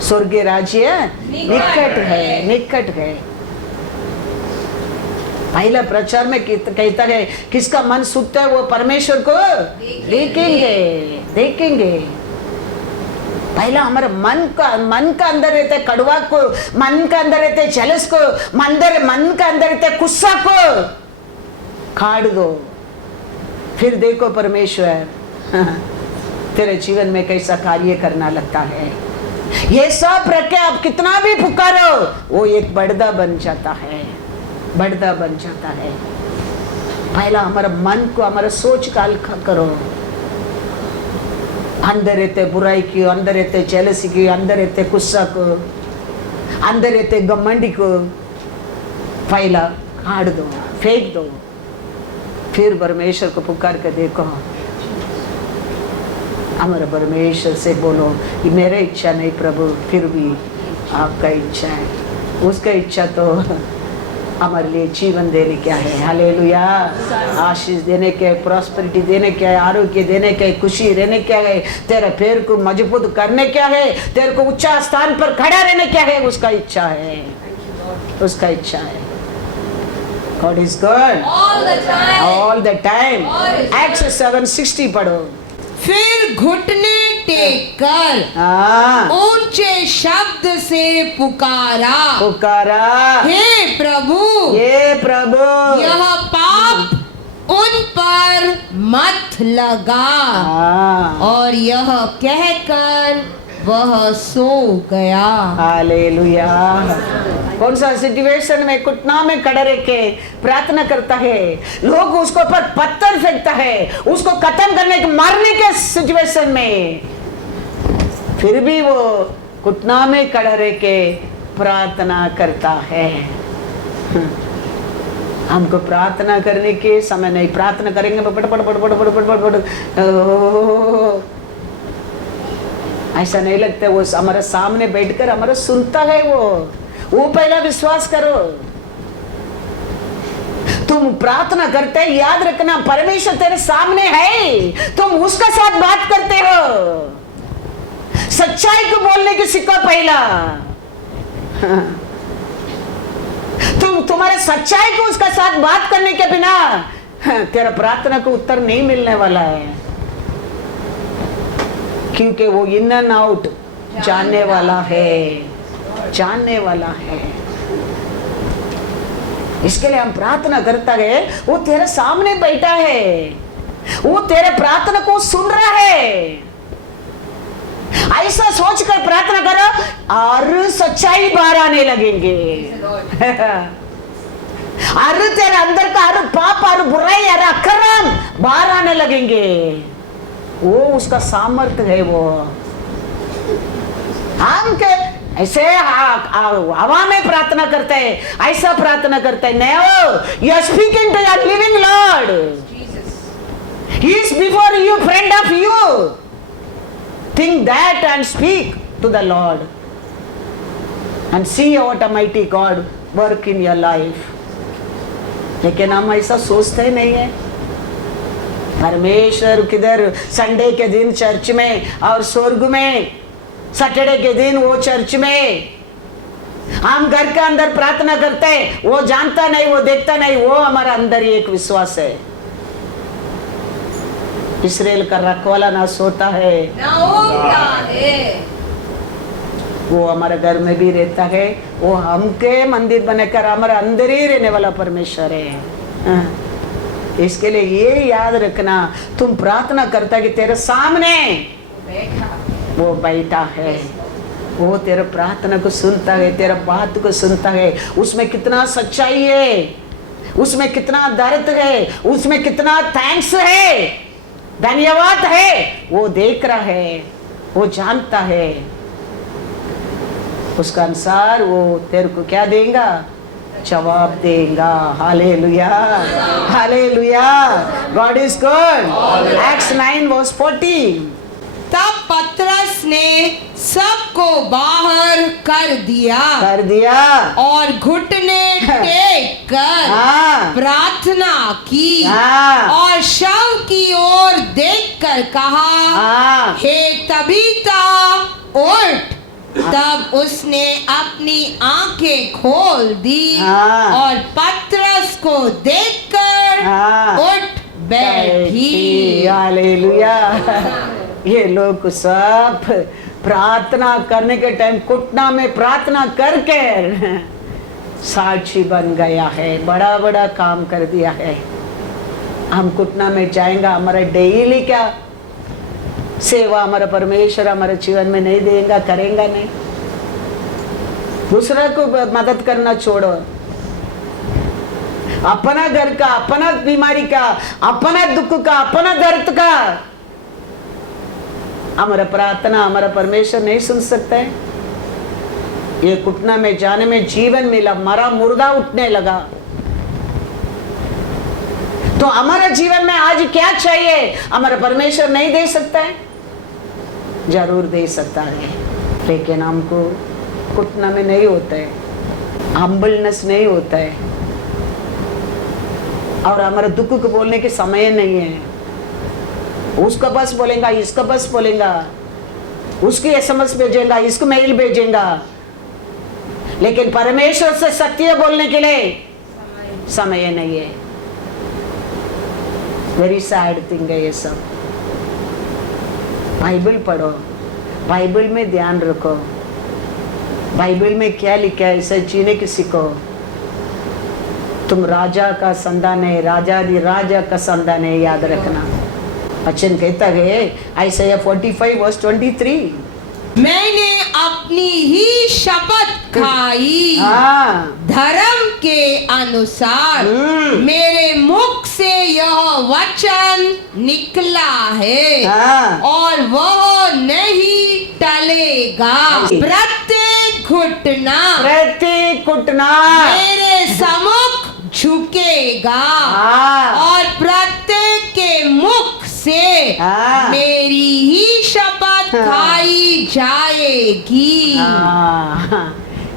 स्वर्गीय राज्य निकट है, निकट है। पहला प्रचार में कहता है किसका मन शुद्ध है वो परमेश्वर को देखेंगे, देखेंगे। पहला हमारा मन का अंदर रहता है कड़वा को, मन का अंदर रहते जलस को, मन का अंदर रहते गुस्सा को काट दो, फिर देखो परमेश्वर तेरे जीवन में कैसा कार्य करना लगता है। ये सब रख के आप कितना भी पुकारो, वो एक बढ़दा बन जाता है, बढ़दा बन जाता है। पहला हमारा मन को, हमारा सोच का हल्का करो। अंदर रहते बुराई की, अंदर रहते जेलसी की, अंदर रहते गुस्सा को, अंदर रहते घमंडी को पहला काट दो, फेंक दो, फिर परमेश्वर को पुकार कर देखो। हमारे परमेश्वर से बोलो कि मेरा इच्छा नहीं प्रभु, फिर भी आपका इच्छा है। उसका इच्छा तो हमारे लिए जीवन देने क्या है, हालेलुया, आशीष देने के, प्रॉस्पेरिटी देने क्या है, आरोग्य देने के, खुशी रहने क्या है, तेरा पैर को मजबूत करने क्या है, तेरे को ऊंचा स्थान पर खड़ा रहने क्या है, उसका इच्छा है, उसका इच्छा है। God is good all the time, all the time। Acts 7:60 पढ़ो। फिर घुटने टेक कर हाँ ऊंचे शब्द से पुकारा, पुकारा, हे प्रभु ये प्रभु यह पाप उन पर मत लगा। हाँ और यह कहकर वह सो गया। हालेलुया। कौन सा सिचुएशन में घुटना में खड़े रह के प्रार्थना करता है, लोग उसको ऊपर पत्थर फेंकता है, उसको खत्म करने के मारने के सिचुएशन में, फिर भी वो घुटना में खड़ा रह के प्रार्थना करता है। हमको प्रार्थना करने के समय नहीं, प्रार्थना करेंगे बड़ बड़ बड़ बड़ बड़ बड़ बड़ ऐसा नहीं लगता। वो हमारे सामने बैठकर हमारा सुनता है। वो पहला विश्वास करो। तुम प्रार्थना करते हैं, याद रखना परमेश्वर तेरे सामने है, तुम उसका साथ बात करते हो। सच्चाई को बोलने की सीखो पहला। तुम्हारे सच्चाई को उसका साथ बात करने के बिना तेरा प्रार्थना को उत्तर नहीं मिलने वाला है, क्योंकि वो इन एंड आउट जानने वाला है, जानने वाला है। इसके लिए हम प्रार्थना करता है, वो तेरे सामने बैठा है, वो तेरे प्रार्थना को सुन रहा है। ऐसा सोचकर प्रार्थना करो और सच्चाई बाहर आने लगेंगे। और तेरे अंदर का हर पाप, हर बुराई, हर अकर्म बाहर आने लगेंगे। वो उसका सामर्थ्य है। वो हम के ऐसे हवा में प्रार्थना करते हैं, ऐसा प्रार्थना करते हैं। No, you are speaking to your living Lord. He is before you, friend of you. Think that and speak to the Lord and see what a mighty God work in your life. लेकिन हम ऐसा सोचते नहीं है। परमेश्वर किधर Sunday के दिन चर्च में और स्वर्ग में, सैटरडे के दिन वो चर्च में। हम घर के अंदर प्रार्थना करते हैं, वो जानता नहीं, वो देखता नहीं, वो हमारा अंदर ही एक विश्वास है। इस्राएल का रखवाला ना सोता है, वो हमारे घर में भी रहता है। वो हमके मंदिर बनाकर हमारे अंदर ही रहने वाला परमेश्वर है। इसके लिए ये याद रखना, तुम प्रार्थना करता कि तेरे सामने वो बैठा है, वो तेरे प्रार्थना को सुनता है, तेरा बात को सुनता है। उसमें कितना सच्चाई है, उसमें कितना दर्द है, उसमें कितना थैंक्स है, धन्यवाद है, वो देख रहा है, वो जानता है। उसका अनुसार वो तेरे को क्या देगा? जवाब देगा। Hallelujah, hallelujah, God is good. Acts 9:40। तब पतरस ने सबको बाहर कर दिया और घुटने टेक कर प्रार्थना की और शव की ओर देखकर कहा, हे तबीता उठ। तब उसने अपनी आंखें खोल दी और पतरस को देखकर उठ बैठी। हालेलुया। ये लोग सब प्रार्थना करने के टाइम घुटना में प्रार्थना करके साक्षी बन गया है, बड़ा बड़ा काम कर दिया है। हम घुटना में जाएंगे, हमारा डेली क्या सेवा हमारा परमेश्वर हमारे जीवन में नहीं देगा, करेंगे नहीं। दूसरा को मदद करना छोड़ो, अपना घर का, अपना बीमारी का, अपना दुख का, अपना दर्द का हमारा प्रार्थना हमारा परमेश्वर नहीं सुन सकता है। ये घुटना में जाने में जीवन मिला, मरा मुर्दा उठने लगा। तो हमारा जीवन में आज क्या चाहिए? हमारा परमेश्वर नहीं दे सकता है? जरूर दे सकता है, लेकिन हमको घुटना में नहीं होता है, हम्बलनेस नहीं होता है, और हमारा दुख को बोलने के समय नहीं है। उसका बस बोलेगा, इसका बस बोलेगा, उसकी SMS भेजेगा, इसको मेल भेजेगा, लेकिन परमेश्वर से सत्य बोलने के लिए समय नहीं है। वेरी सैड थिंग है ये सब। बाइबल पढ़ो, बाइबल में ध्यान रखो, बाइबल में क्या लिखा है इसे जीने की सीखो। तुम राजा का संतान है, राजा का संतान है, याद रखना। वचन कहता है आइसैया 45:23, मैंने अपनी ही शपथ खाई, धर्म के अनुसार मेरे मुख से यह वचन निकला है और वह नहीं टलेगा। प्रत्येक घुटना मेरे सम्मुख झुकेगा और प्रत्येक के मुख से मेरी ही शपथ खाई जाएगी।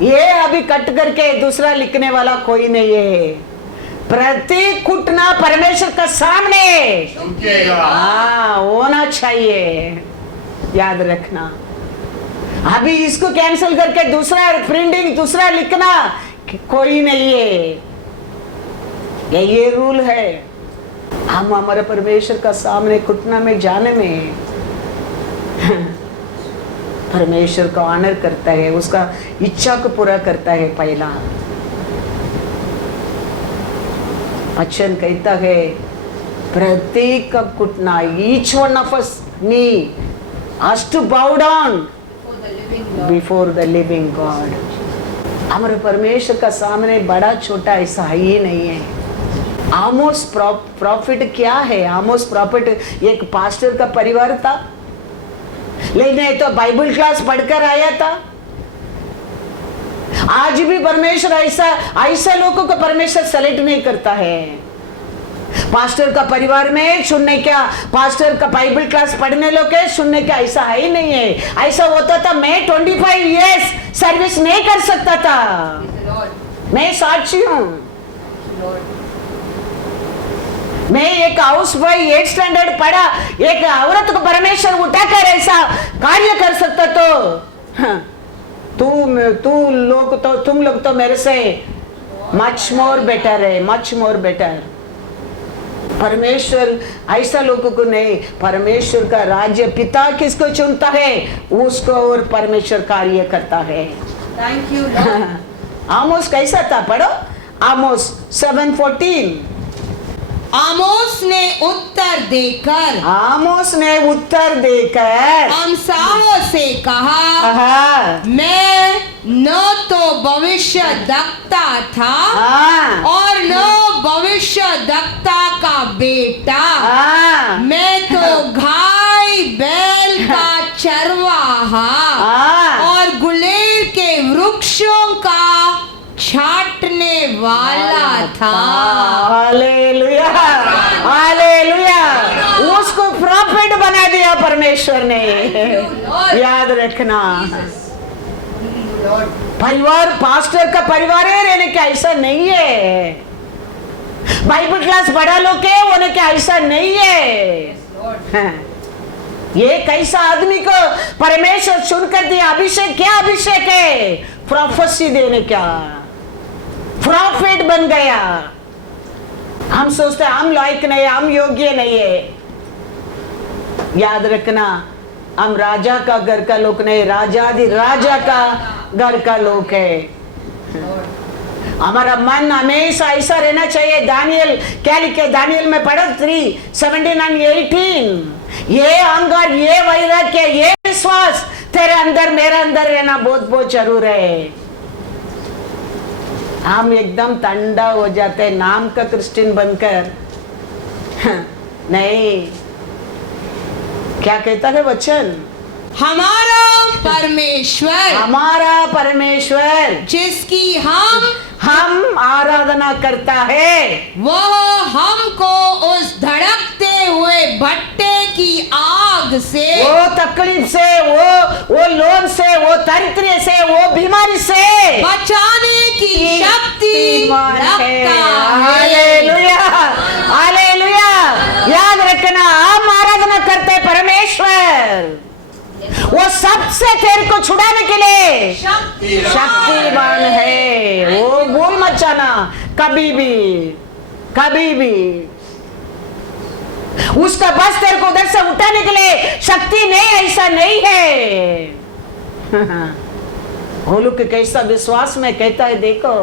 ये अभी कट करके दूसरा लिखने वाला कोई नहीं है। प्रत्येक घुटना परमेश्वर का सामने होना चाहिए, याद रखना। अभी इसको कैंसिल करके दूसरा प्रिंटिंग, दूसरा लिखना कोई नहीं है। ये रूल है। हम हमारे परमेश्वर का सामने घुटना में जाने में परमेश्वर को ऑनर करता है, उसका इच्छा को पूरा करता है। पहला वचन कहता है प्रत्येक का घुटना, each one of us knee has to bow down before the living God। हमारे परमेश्वर का सामने बड़ा छोटा ऐसा ही नहीं है। आमोस प्रॉफिट क्या है? आमोस प्रॉफिट एक पास्टर का परिवार था, लेकिन तो बाइबल क्लास पढ़कर आया था। आज भी परमेश्वर ऐसा लोगों को परमेश्वर सेलेक्ट नहीं करता है। पास्टर का परिवार में सुनने क्या, पास्टर का बाइबल क्लास पढ़ने लोग के सुनने का ऐसा है ही नहीं है। ऐसा होता था मैं 25 इयर्स सर्विस नहीं कर सकता था। मैं साक्षी हूं। मैं एक हाउस बॉय 8 स्टैंडर्ड पढ़ा, एक औरत को परमेश्वर उठाकर ऐसा कार्य कर सकता तो तुम लोग तो मेरे से मच मोर बेटर है, मच मोर बेटर। परमेश्वर ऐसा लोगों को नहीं, परमेश्वर का राज्य पिता किसको चुनता है उसको और परमेश्वर कार्य करता है। Thank you. आमोस कैसा था? पढ़ो आमोस 7:14। आमोस ने उत्तर देकर अमसाह से कहा, मैं न तो भविष्य दक्ता था और न भविष्य दक्ता का बेटा, मैं तो घाई बैल का चरवाहा और गुलेर के वृक्षों का छाटने वाला था। Hallelujah, hallelujah. उसको प्रॉफिट बना दिया परमेश्वर ने, याद रखना। परिवार पास्टर का परिवार है रहने का ऐसा नहीं है। बाइबल क्लास बड़ा लोग के होने का ऐसा नहीं है। ये कैसा आदमी को परमेश्वर सुनकर दिया अभिषेक? क्या अभिषेक है? प्रोफेसी देने का, प्रॉफिट बन गया। हम सोचते हैं हम लायक नहीं, हम योग्य नहीं है। याद रखना, हम राजा का घर का लोग नहीं, राजा का घर का लोग है। हमारा मन हमेशा ऐसा रहना चाहिए। दानियल क्या लिखे? दानियल में पढ़ो 3:17-18। ये अहंकार, ये वैराग्य, ये विश्वास तेरे अंदर मेरे अंदर रहना बहुत बहुत जरूर है। हम एकदम ठंडा हो जाते नाम का क्रिश्चियन बनकर। नहीं, क्या कहता है वचन? हमारा परमेश्वर जिसकी हम आराधना करता है, वह हमको उस धड़कते हुए भट्टे की आग से, वो तकलीफ से, वो लोन से, वो दरिद्र से, वो बीमारी से बचाने की शक्ति रखता है। Hallelujah, hallelujah. याद रखना, हम आराधना करते हैं परमेश्वर, वो सबसे तेरे को छुड़ाने के लिए शक्तिमान है। वो भूल मत जाना कभी भी, कभी भी। उसका बस तेरे को उधर से उठाने के लिए शक्ति नहीं, ऐसा नहीं है। वो लोग कैसा विश्वास में कहता है, देखो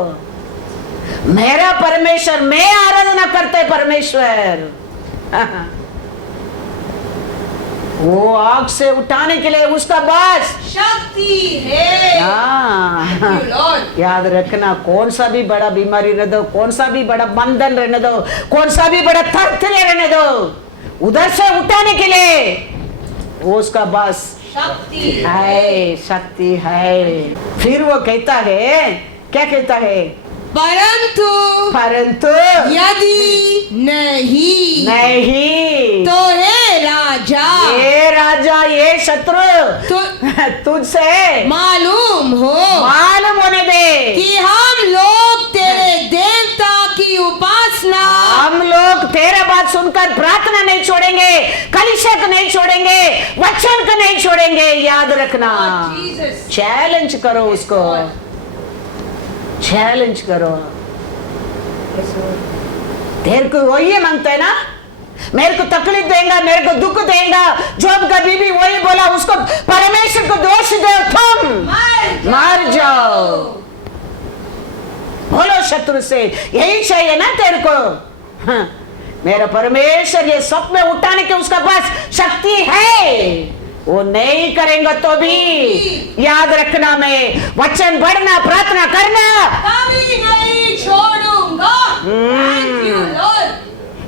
मेरा परमेश्वर, मैं आराधना करते परमेश्वर। वो आग से उठाने के लिए उसका बस शक्ति है। याद रखना, कौन सा भी बड़ा बीमारी रहने दो, कौन सा भी बड़ा बंधन रहने दो, कौन सा भी बड़ा थरथरे रहने दो, उधर से उठाने के लिए वो उसका बस शक्ति है, शक्ति है। फिर वो कहता है, क्या कहता है, परंतु यदि नहीं तो हे राजा ये शत्रु तो तुझसे मालूम होने दे कि हम लोग तेरे देवता की उपासना, हम लोग तेरा बात सुनकर प्रार्थना नहीं छोड़ेंगे, कलीसिया को नहीं छोड़ेंगे, वचन को नहीं छोड़ेंगे। याद रखना, चैलेंज करो उसको, चैलेंज करो। तेरे को वही मांगता है ना, मेरे को तकलीफ देगा, मेरे को दुख देगा। जोब का बीबी वही बोला, उसको परमेश्वर को दोष दो, तुम मर जाओ। बोलो शत्रु से, यही चाहिए ना तेरे को। हाँ, मेरा परमेश्वर ये सब में उठाने के उसका पास शक्ति है। वो नहीं करेंगे तो भी याद रखना, मैं वचन पढ़ना, प्रार्थना करना कभी नहीं छोड़ूंगा। Thank you, Lord.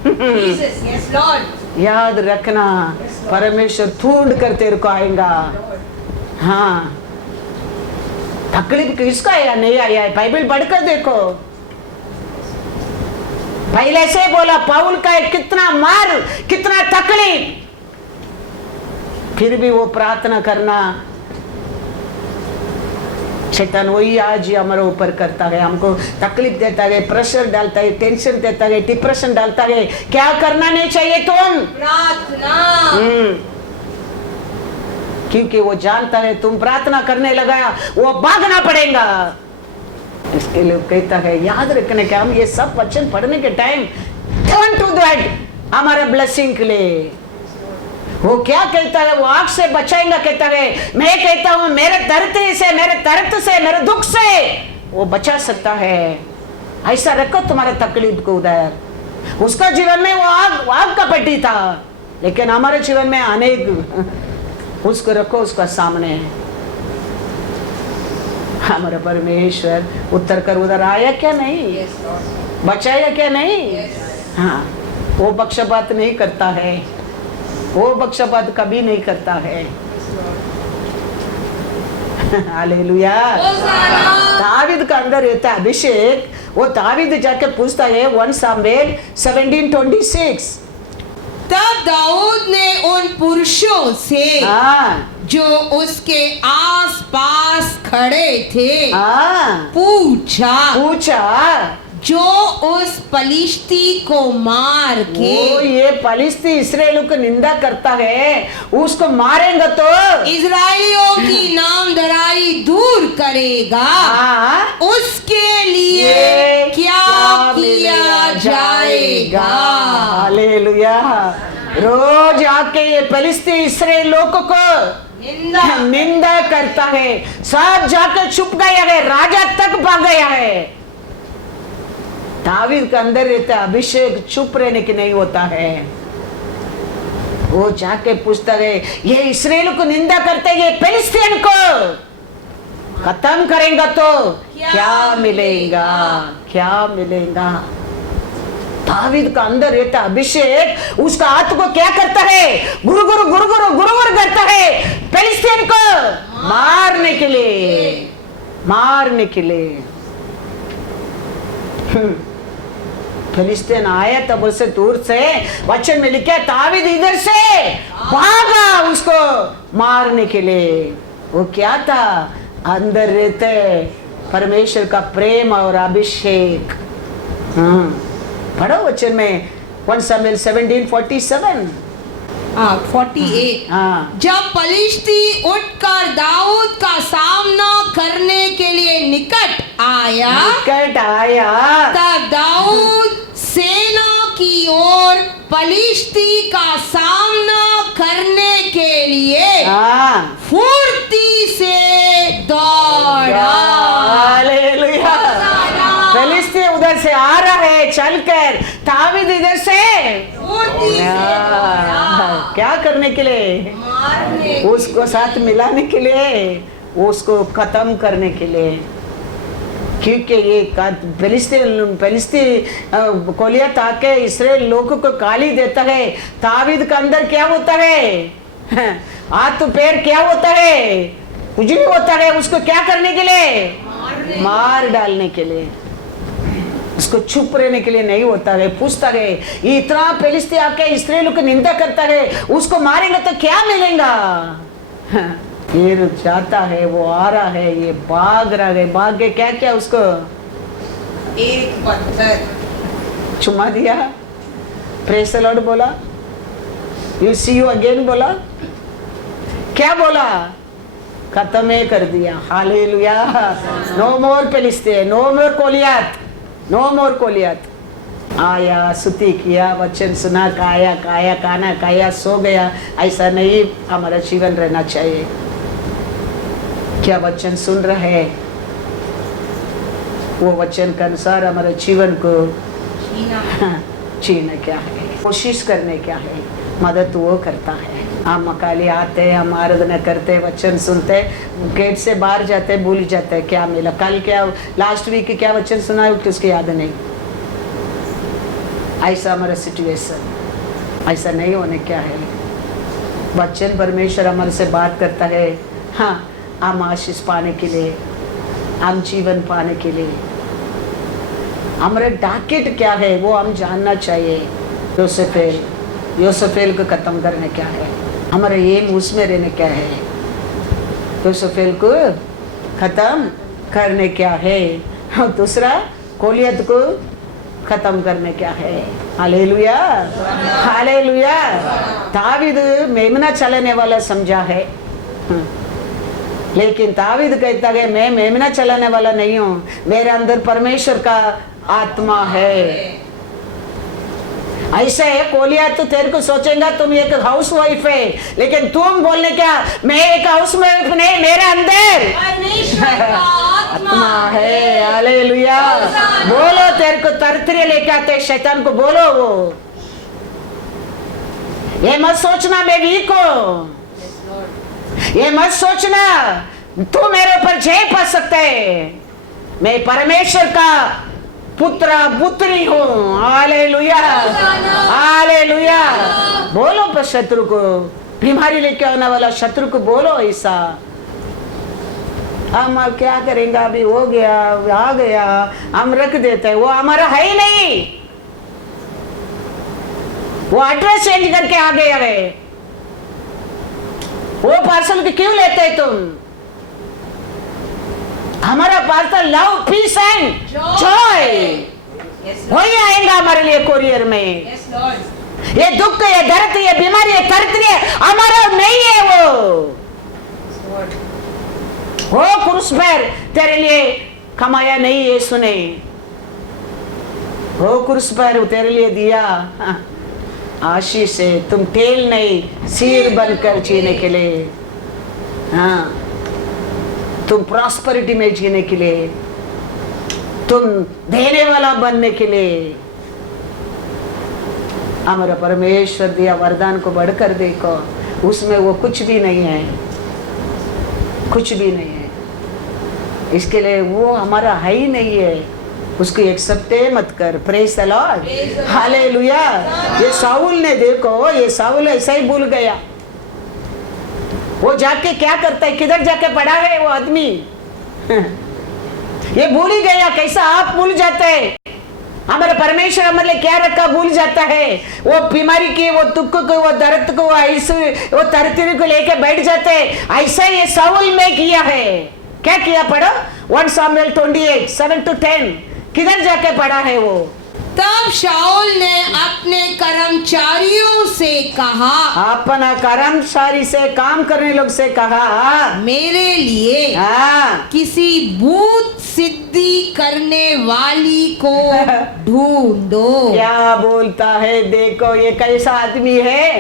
Jesus, yes, Lord. याद रखना, परमेश्वर ढूंढ कर तेरे को आएगा। हाँ, तकलीफ किसका या नहीं आया है, बाइबल पढ़कर देखो। पहले से बोला पाउल का कितना मार, कितना तकलीफ, फिर भी वो प्रार्थना करना। शैतान वही आज ही हमारे ऊपर करता है, हमको तकलीफ देता है, प्रेशर डालता है, टेंशन देता है, डिप्रेशन डालता है। क्या करना नहीं चाहिए तुम? प्रार्थना। क्योंकि वो जानता है तुम प्रार्थना करने लगा, वो भागना पड़ेगा। इसके लिए कहता है, याद रखने के हम ये सब वचन पढ़ने के टाइम टर्न टू दैट, हमारा ब्लेसिंग के लिए। वो क्या कहता है, वो आग से बचाएगा। कहता है, मैं कहता हूं मेरे धरती से, मेरे दर्द से, मेरे दुख से वो बचा सकता है। ऐसा रखो तुम्हारे तकलीफ को उधर। उसका जीवन में वो आग का पट्टी था, लेकिन हमारे जीवन में अनेक, उसको रखो उसका सामने। हमारा परमेश्वर उत्तर कर उधर आया क्या नहीं, बचाया क्या नहीं। हाँ, वो पक्षपात नहीं करता है, वो पक्षपात कभी नहीं करता है। हालेलुया। दावीद का अंदर रहता है अभिषेक। वो दावीद जाके पूछता है 1 सामुएल 17:26। तब दाऊद ने उन पुरुषों से जो उसके आसपास खड़े थे पूछा जो उस पलिश्ती को मार के, वो ये पलिश्ती इस्राएलियों को निंदा करता है, उसको मारेंगे तो इजराइलियों की नामधराई दूर करेगा, उसके लिए क्या किया जाएगा। हालेलुया। रोज आके ये पलिश्ती इस्राएल लोगों को निंदा करता है। सब जाकर छुप गया है, राजा तक भाग गया है। दावीद के अंदर रहता है अभिषेक, चुप रहने की नहीं होता है। वो जाके पूछता है, ये इस्राएल को निंदा करते, ये फिलिस्तीन को खत्म करेंगे तो क्या मिलेगा, क्या मिलेगा। दावीद का अंदर रहता अभिषेक, उसका हाथ को क्या करता है, गुरु गुरु गुरु गुरु गुरु गुरु करता है फिलिस्तीन को मारने के लिए, मारने के लिए। फिलिस्तीन आया तब उससे दूर से वचन में लिखा, दावीद इधर से भागा उसको मारने के लिए। वो क्या था, अंदर रहते परमेश्वर का प्रेम और अभिषेक। पढ़ो वचन में 1 सामुएल 17:47। 48। जब पलिश्ती उठकर दाऊद का सामना करने के लिए निकट आया तब दाऊद सेना की ओर पलिश्ती का सामना करने के लिए हाँ फुर्ती से दौड़ा। हालेलुया। फिलिस्ती उधर से आ रहा है चलकर, दावीद इधर से फुर्ती से दौड़ा। क्या करने के लिए? मारने उसको साथ मिलाने के लिए, उसको खत्म करने के लिए। क्योंकि ये फिलिस्ती गोलियत आके इस्राएल लोगों को गाली देता है। दावीद का अंदर क्या होता है? हाथ पैर क्या होता है? कुछ नहीं होता है। उसको क्या करने के लिए? मार डालने के लिए। उसको चुप रहने के लिए नहीं होता है, पूछता है। इतना फिलिस्ती आके इस्राएल को निंदा करता है, उसको मारेंगे तो क्या मिलेगा? ये जाता है, वो आ रहा है, ये भाग रहा है। भाग के क्या क्या उसको एक पत्थर चुमा दिया। प्रेज द लॉर्ड बोला, यू सी यू अगेन बोला। क्या बोला? खत्म ही कर दिया। हालेलुया। नो मोर फिलिस्ती, नो मोर गोलियत, नो मोर गोलियत। आया, स्तुति किया, वचन सुना, खाया खाना खाया, सो गया। ऐसा नहीं हमारा जीवन रहना चाहिए। क्या वचन सुन रहे हैं, वो वचन के अनुसार हमारे जीवन को जीना क्या है, कोशिश करने क्या है, मदद वो करता है। हम अकाली आते हैं, हम आराधना करते, वचन सुनते, गेट से बाहर जाते, भूल जाते क्या मिला, कल क्या, लास्ट वीक क्या वचन सुना है किसकी याद नहीं। ऐसा हमारा सिचुएशन, ऐसा नहीं होने क्या है। वचन परमेश्वर हमारे से बात करता है। हाँ, हम आशीष पाने के लिए, हम जीवन पाने के लिए हमारे टारगेट क्या है वो हम जानना चाहिए। योसेफेल को खत्म करने क्या है, हमारे एम उसमें रहने क्या है। योसेफेल को खत्म करने क्या है, और दूसरा गोलियत को खत्म करने क्या है। Hallelujah, hallelujah. दावीद मेमना चलाने वाला समझा है, लेकिन दावीद कहता है मैं मेमना चलाने वाला नहीं हूँ, मेरे अंदर परमेश्वर का आत्मा है। ऐसे है गोलियत तो तेरे को सोचेगा तुम एक हाउस वाइफ है, लेकिन तुम बोलने क्या, मैं एक हाउस वाइफ नहीं, मेरे अंदर परमेश्वर का आत्मा है। हालेलुया। बोलो, तेरे को तरतरे लेके आते शैतान को, बोलो वो ये मत सोचना मैं वीक हूँ, ये मत सोचना तू मेरे ऊपर जय पा सकते है, मैं परमेश्वर का पुत्र पुत्री हूँ। Hallelujah, hallelujah. बोलो पर शत्रु को, बीमारी लेके आने वाला शत्रु को बोलो ऐसा। हम क्या करेंगे, अभी हो गया, आ गया, हम रख देते हैं, वो हमारा है ही नहीं, वो एड्रेस चेंज करके आ गया है। वो पार्सल की क्यों लेते हैं तुम? हमारा parcel love, peace and joy वही आएगा हमारे लिए कोरियर में। ये दुख, ये दर्द, ये बीमारी, ये तरतरी हमारा नहीं है। वो क्रूस पर तेरे लिए कमाया नहीं, ये सुने, वो क्रूस पर तेरे लिए दिया आशीष से, तुम टेल नहीं सिर बनकर जीने के लिए। हाँ, तुम प्रॉस्पेरिटी में जीने के लिए, तुम देने वाला बनने के लिए। हमारा परमेश्वर दिया वरदान को बढ़कर देखो, उसमें वो कुछ भी नहीं है, कुछ भी नहीं है। इसके लिए वो हमारा है ही नहीं है, उसको एक्सेप्ट मत कर। Praise the Lord, hallelujah. ये साउल ने देखो, ये साउल ऐसा ही भूल गया। वो जाके क्या करता है, किधर जाके पड़ा है वो आदमी ये भूल ही गया। कैसा आप भूल जाते हैं, हमारे परमेश्वर हमारे लिए क्या रखा भूल जाता है। वो बीमारी की, वो दुख को, वो दर्द को, वो तरतरी को लेके बैठ जाते हैं। ऐसा ये साउल में किया है। क्या किया, पढ़ो 1 Samuel 28:7-10। किधर जाके पड़ा है वो? तब शाऊल ने अपने कर्मचारियों से कहा, अपना कर्मचारी से, काम करने लोग से कहा, मेरे लिए हाँ, किसी भूत सिद्धि करने वाली को ढूंढो। क्या बोलता है देखो, ये कैसा आदमी है।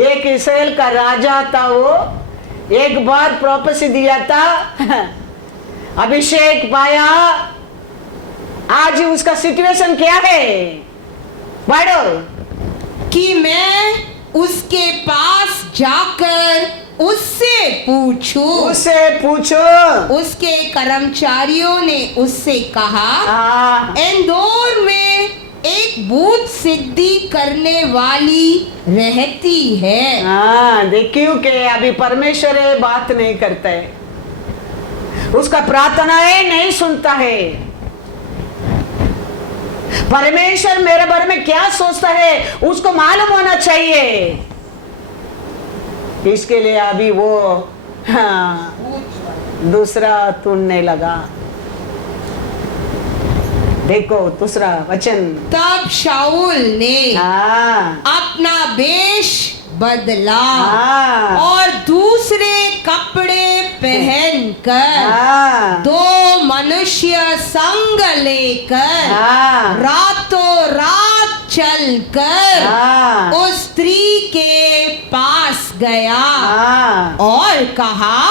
एक इस्राएल का राजा था, वो एक बार प्रोफेसी दिया था, अभिषेक पाया। आज उसका सिचुएशन क्या है पढ़ो, कि मैं उसके पास जाकर उससे पूछूं। उससे पूछो। उसके कर्मचारियों ने उससे कहा, हाँ, इंदौर में एक भूत सिद्धि करने वाली रहती है। हाँ, देखियो कि अभी परमेश्वर है बात नहीं करता है, उसका प्रार्थना है नहीं सुनता है। परमेश्वर मेरे बारे में क्या सोचता है उसको मालूम होना चाहिए। इसके लिए अभी वो हाँ, दूसरा ढूंढने लगा। देखो दूसरा वचन, तब शाऊल ने हाँ, अपना वेश बदला हाँ, और दूसरे कपड़े पहनकर हाँ, दो मनुष्य संग लेकर हाँ, रातों रात चलकर हाँ, उस स्त्री के पास गया हाँ, और कहा,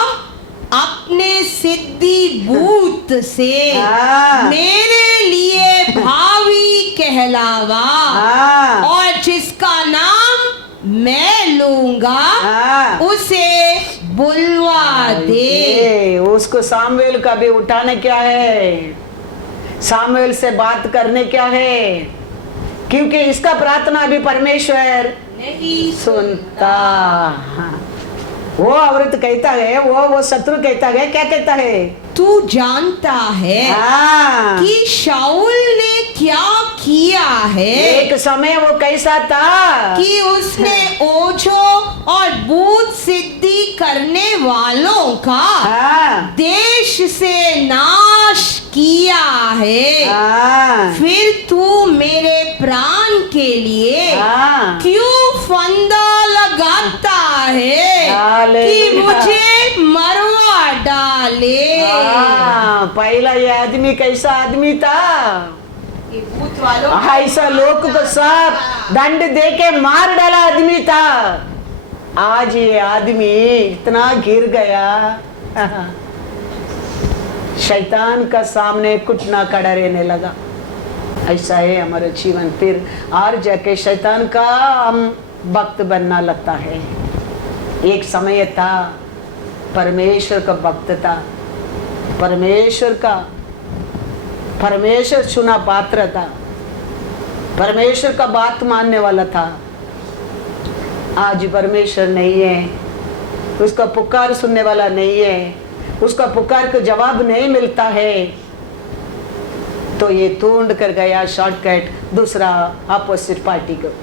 अपने सिद्धि भूत से हाँ, मेरे लिए भावी कहलावा हाँ, और जिसका नाम मैं लूंगा हाँ, उसे बुलवा दे। ये उसको सामुएल का भी उठाने क्या है, सामुएल से बात करने क्या है, क्योंकि इसका प्रार्थना भी परमेश्वर नहीं सुनता। हाँ। वो औरत कहता है, वो शत्रु कहता है, क्या कहता है, तू जानता है हाँ, कि शाऊल ने क्या किया है, एक समय वो कैसा था कि उसने ओझों और भूत सिद्धि करने वालों का हाँ, देश से नाश किया है। हाँ, फिर तू मेरे प्राण के लिए हाँ, क्यों फंदा लगाता है कि हालेलुया। मुझे मरवा डाले। हाँ, पहला ये आदमी कैसा आदमी था, ये भूत वालों ऐसा लोग को सब दंड दे के मार डाला आदमी था। आज ये आदमी इतना गिर गया, शैतान का सामने कुटना खड़ा रहने लगा। ऐसा है हमारा जीवन, फिर और जाके शैतान का हम भक्त बनना लगता है। एक समय था परमेश्वर का भक्त था, परमेश्वर चुना पात्र था, परमेश्वर का बात मानने वाला था। आज परमेश्वर नहीं है, उसका पुकार सुनने वाला नहीं है, उसका पुकार को जवाब नहीं मिलता है, तो ये ढूंढ कर गया शॉर्टकट दूसरा अपोजिट पार्टी को।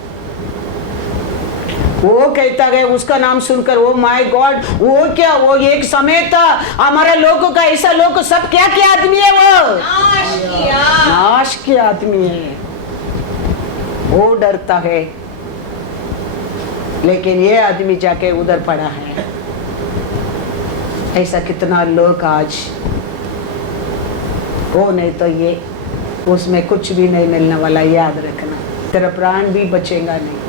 वो कहता गया, उसका नाम सुनकर ओ माय गॉड, वो क्या, वो एक समय था हमारे लोगों का, ऐसा लोग सब क्या क्या आदमी है, वो नाश के आदमी है। वो डरता है, लेकिन ये आदमी जाके उधर पड़ा है। ऐसा कितना लोग आज, वो नहीं तो ये, उसमें कुछ भी नहीं मिलने वाला, याद रखना, तेरा प्राण भी बचेगा नहीं।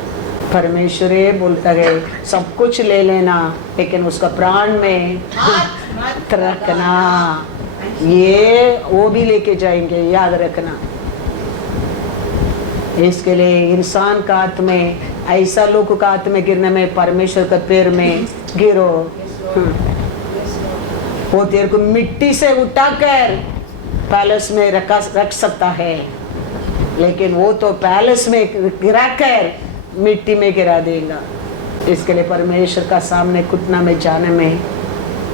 परमेश्वर बोलता है सब कुछ ले लेना, लेकिन उसका प्राण में मत रखना, ये वो भी लेके जाएंगे, याद रखना। इसके लिए इंसान का हाथ में, ऐसा लोग का हाथ में गिरने में, परमेश्वर का पैर में गिरो। वो तेरे को मिट्टी से उठाकर पैलेस में रख सकता है, लेकिन वो तो पैलेस में गिराकर मिट्टी में गिरा देगा। इसके लिए परमेश्वर का सामने घुटना में जाने में,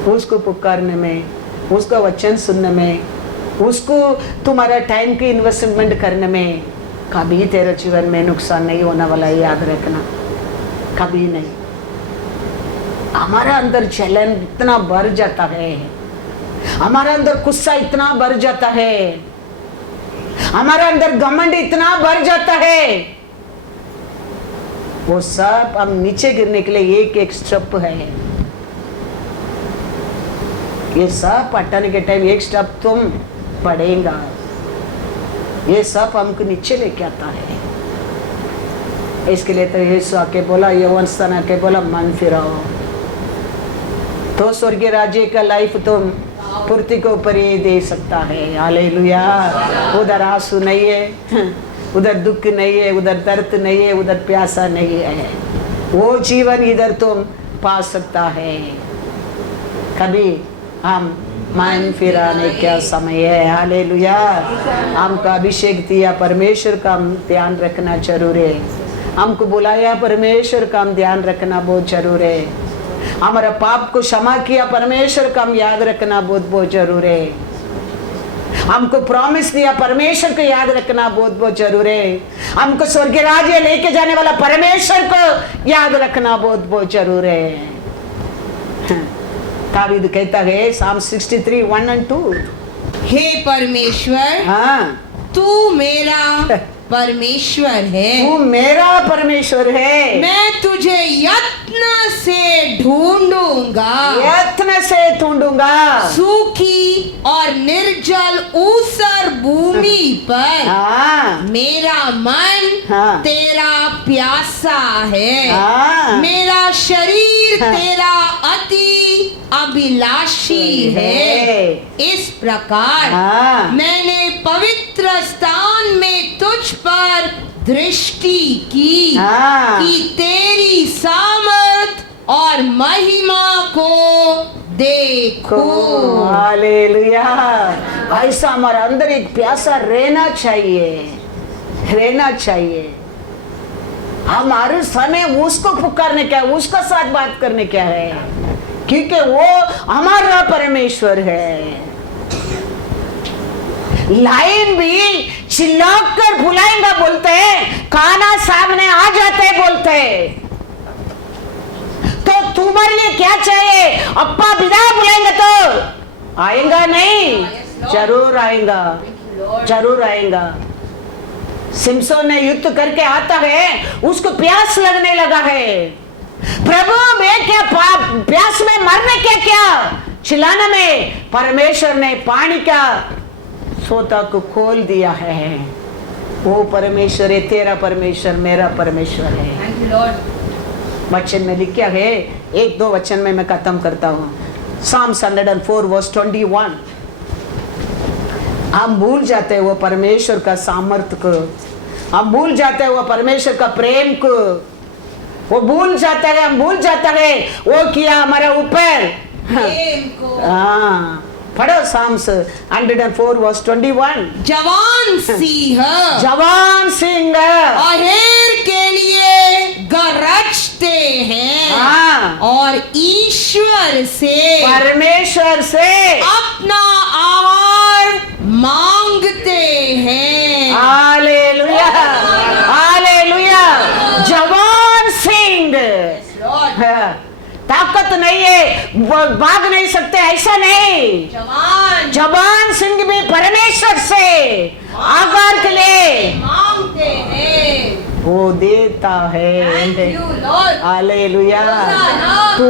उसको पुकारने में, उसका वचन सुनने में, उसको तुम्हारा टाइम की इन्वेस्टमेंट करने में, कभी तेरे जीवन में नुकसान नहीं होने वाला, याद रखना, कभी नहीं। हमारा अंदर जलन इतना भर जाता है, हमारा अंदर गुस्सा इतना भर जाता है, हमारा अंदर घमंड इतना भर जाता है, वो सब हम नीचे गिरने के लिए एक एक स्टेप है। ये सब हटाने के टाइम एक स्टेप तुम पड़ेगा, ये सब हमको नीचे लेके आता है। इसके लिए तो यीशु आके बोला, यौवन स्तन आके बोला मन फिराओ, तो स्वर्गीय राज्य का लाइफ तुम पूर्ति को ऊपर ये दे सकता है। हालेलुया। उधर आंसू नहीं है, उधर दुख नहीं है, उधर दर्द नहीं है, उधर प्यासा नहीं है, वो जीवन इधर तुम पा सकता है। कभी हम मन फिराने का समय है। हालेलुया। हमको अभिषेक दिया परमेश्वर का हम ध्यान रखना जरूर है, हमको बुलाया परमेश्वर का हम ध्यान रखना बहुत जरूर है, हमारा पाप को क्षमा किया परमेश्वर का हम याद रखना बहुत बहुत जरूर है, हमको प्रॉमिस दिया परमेश्वर को याद रखना बहुत बहुत जरूर है, हमको स्वर्गीय राज्य लेके जाने वाला परमेश्वर को याद रखना बहुत बहुत जरूर है। दावीद कहता है साम 63 1 और 2, हे परमेश्वर, हाँ तू मेरा परमेश्वर है, तू मेरा परमेश्वर है, मैं तुझे यत्न से ढूंढूंगा, यत्न से ढूंढूंगा, सूखी और निर्जल ऊसर भूमि पर हाँ मेरा मन हाँ। तेरा प्यासा है, हाँ। मेरा शरीर हाँ। तेरा अति अभिलाषी है। इस प्रकार हाँ। मैंने पवित्र स्थान में तुझ पर दृष्टि की हाँ। कि तेरी सामर्थ और महिमा को देखूं। हालेलुया। ऐसा हमारे अंदर एक प्यासा रहना चाहिए, रहना चाहिए। हम हर समय उसको पुकारने क्या है, उसका साथ बात करने क्या है, क्योंकि वो हमारा परमेश्वर है। लाइन भी चिल्लाकर बुलाएंगा बोलते हैं, खाना सामने आ जाते बोलते हैं, तो तुम्हारे लिए क्या चाहिए? अप्पा बिना बुलाएंगे तो आएगा नहीं, जरूर आएगा, जरूर आएगा। सिमसोन ने युद्ध करके आता है, उसको प्यास लगने लगा है, प्रभु मैं क्या प्यास में मरने क्या चिल्लाने में परमेश्वर ने पानी का सोता को खोल दिया है। वो परमेश्वर है, तेरा परमेश्वर मेरा परमेश्वर है। वचन में लिखा है, एक दो वचन में मैं खत्म करता हूँ। Psalms 104 verse 21। हम भूल जाते हैं वो परमेश्वर का सामर्थ्य को, हम भूल जाते हैं वो परमेश्वर का प्रेम को, वो भूल जाता है, हम भूल जाता है वो किया हमारा ऊपर। हाँ पढ़ो Psalms 104 verse 21। जवान सिंह, जवान सिंह अहेर के लिए गरजते हैं, हाँ। और ईश्वर से, परमेश्वर से अपना आहार मांगते हैं। Hallelujah, hallelujah. जवान सिंह, हाँ, ताकत नहीं है, भाग नहीं सकते, ऐसा नहीं। जवान सिंह भी परमेश्वर से आगार के लिए मांगते हैं, वो देता है। हालेलुया। तू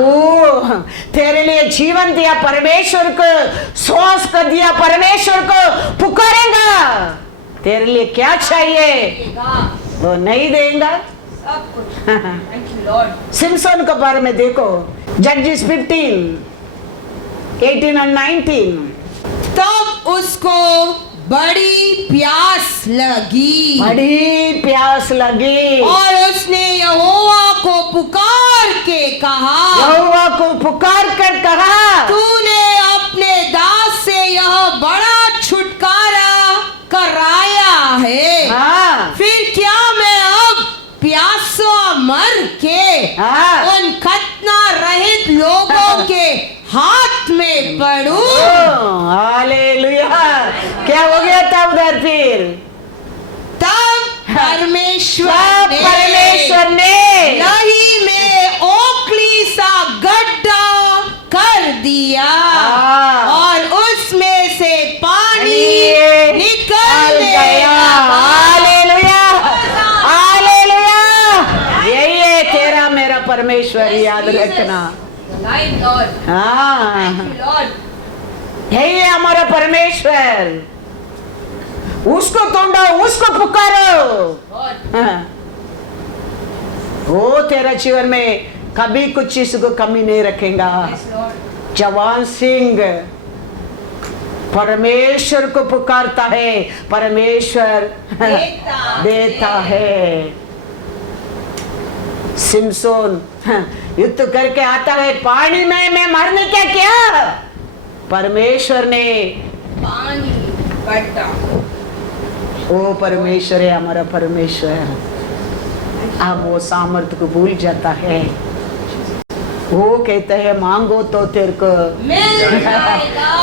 तेरे लिए जीवन दिया परमेश्वर को, श्वास कर दिया परमेश्वर को, पुकारेगा तेरे लिए क्या चाहिए वो नहीं देगा। सब कुछ। Thank you, Lord. सिमसन के बारे में देखो, जजेस 15 18 और 19। तब उसको बड़ी प्यास लगी, बड़ी प्यास लगी, और उसने यहोवा को पुकार के कहा, यहोवा को पुकार कर कहा, तूने अपने दास से यह बड़ा छुटकारा कराया है, हाँ। फिर क्या मैं अब प्यासा मर के हाँ। उन खतना रहित लोगों के हाथ में पड़ूं? हालेलुया। क्या हो गया था उधर फिर? तब परमेश्वर ने नहीं में ओखली सा गड्ढा कर दिया, और उसमें से पानी निकलने याद रखना। Lion, Lord. हाँ, Thank you, Lord. यही है हमारा परमेश्वर। उसको तोड़ो, उसको पुकारो। God. हाँ। वो तेरा जीवन में कभी कुछ चीज को कमी नहीं रखेगा। Yes, Lord. जवान सिंह परमेश्वर को पुकारता है, परमेश्वर देता है। सिमसोन युद्ध करके आता है, पानी में मैं मरने क्या परमेश्वर ने पानी बटा। वो परमेश्वर है हमारा परमेश्वर। अब वो सामर्थ्य को भूल जाता है। वो कहते हैं मांगो तो तेरे को मिल जाएगा।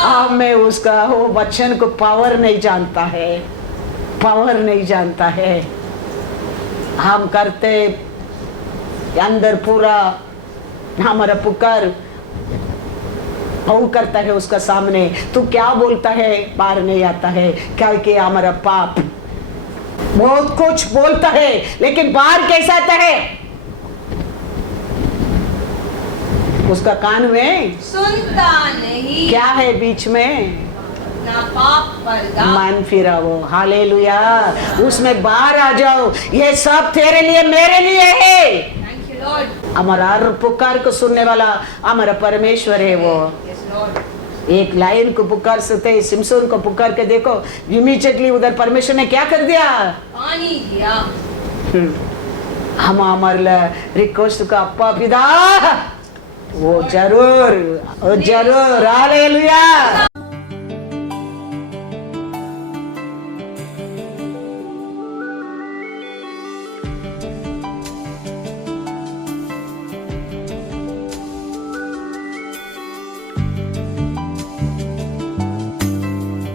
अब मैं उसका वो वचन को पावर नहीं जानता है, पावर नहीं जानता है। हम करते अंदर पूरा हमारा पुकार वो करता है उसका सामने, तू क्या बोलता है बाहर नहीं आता है। क्या कि हमारा पाप बहुत कुछ बोलता है लेकिन बाहर कैसा आता है, उसका कान में सुनता नहीं। क्या है बीच में, ना पाप पर्दा। मन फिरा वो। हालेलुया। उसमें बाहर आ जाओ। ये सब तेरे लिए मेरे लिए है। Thank you, Lord. हमारा हर पुकार को सुनने वाला हमारा परमेश्वर है वो। Yes, Lord. एक लायन को पुकार सकते हैं, सिमसोन को पुकार के देखो, इमीडिएटली उधर परमेश्वर ने क्या कर दिया, पानी दिया। हम हमारे रिक्वेस्ट का अप्पा पिता वो जरूर हालेलुया।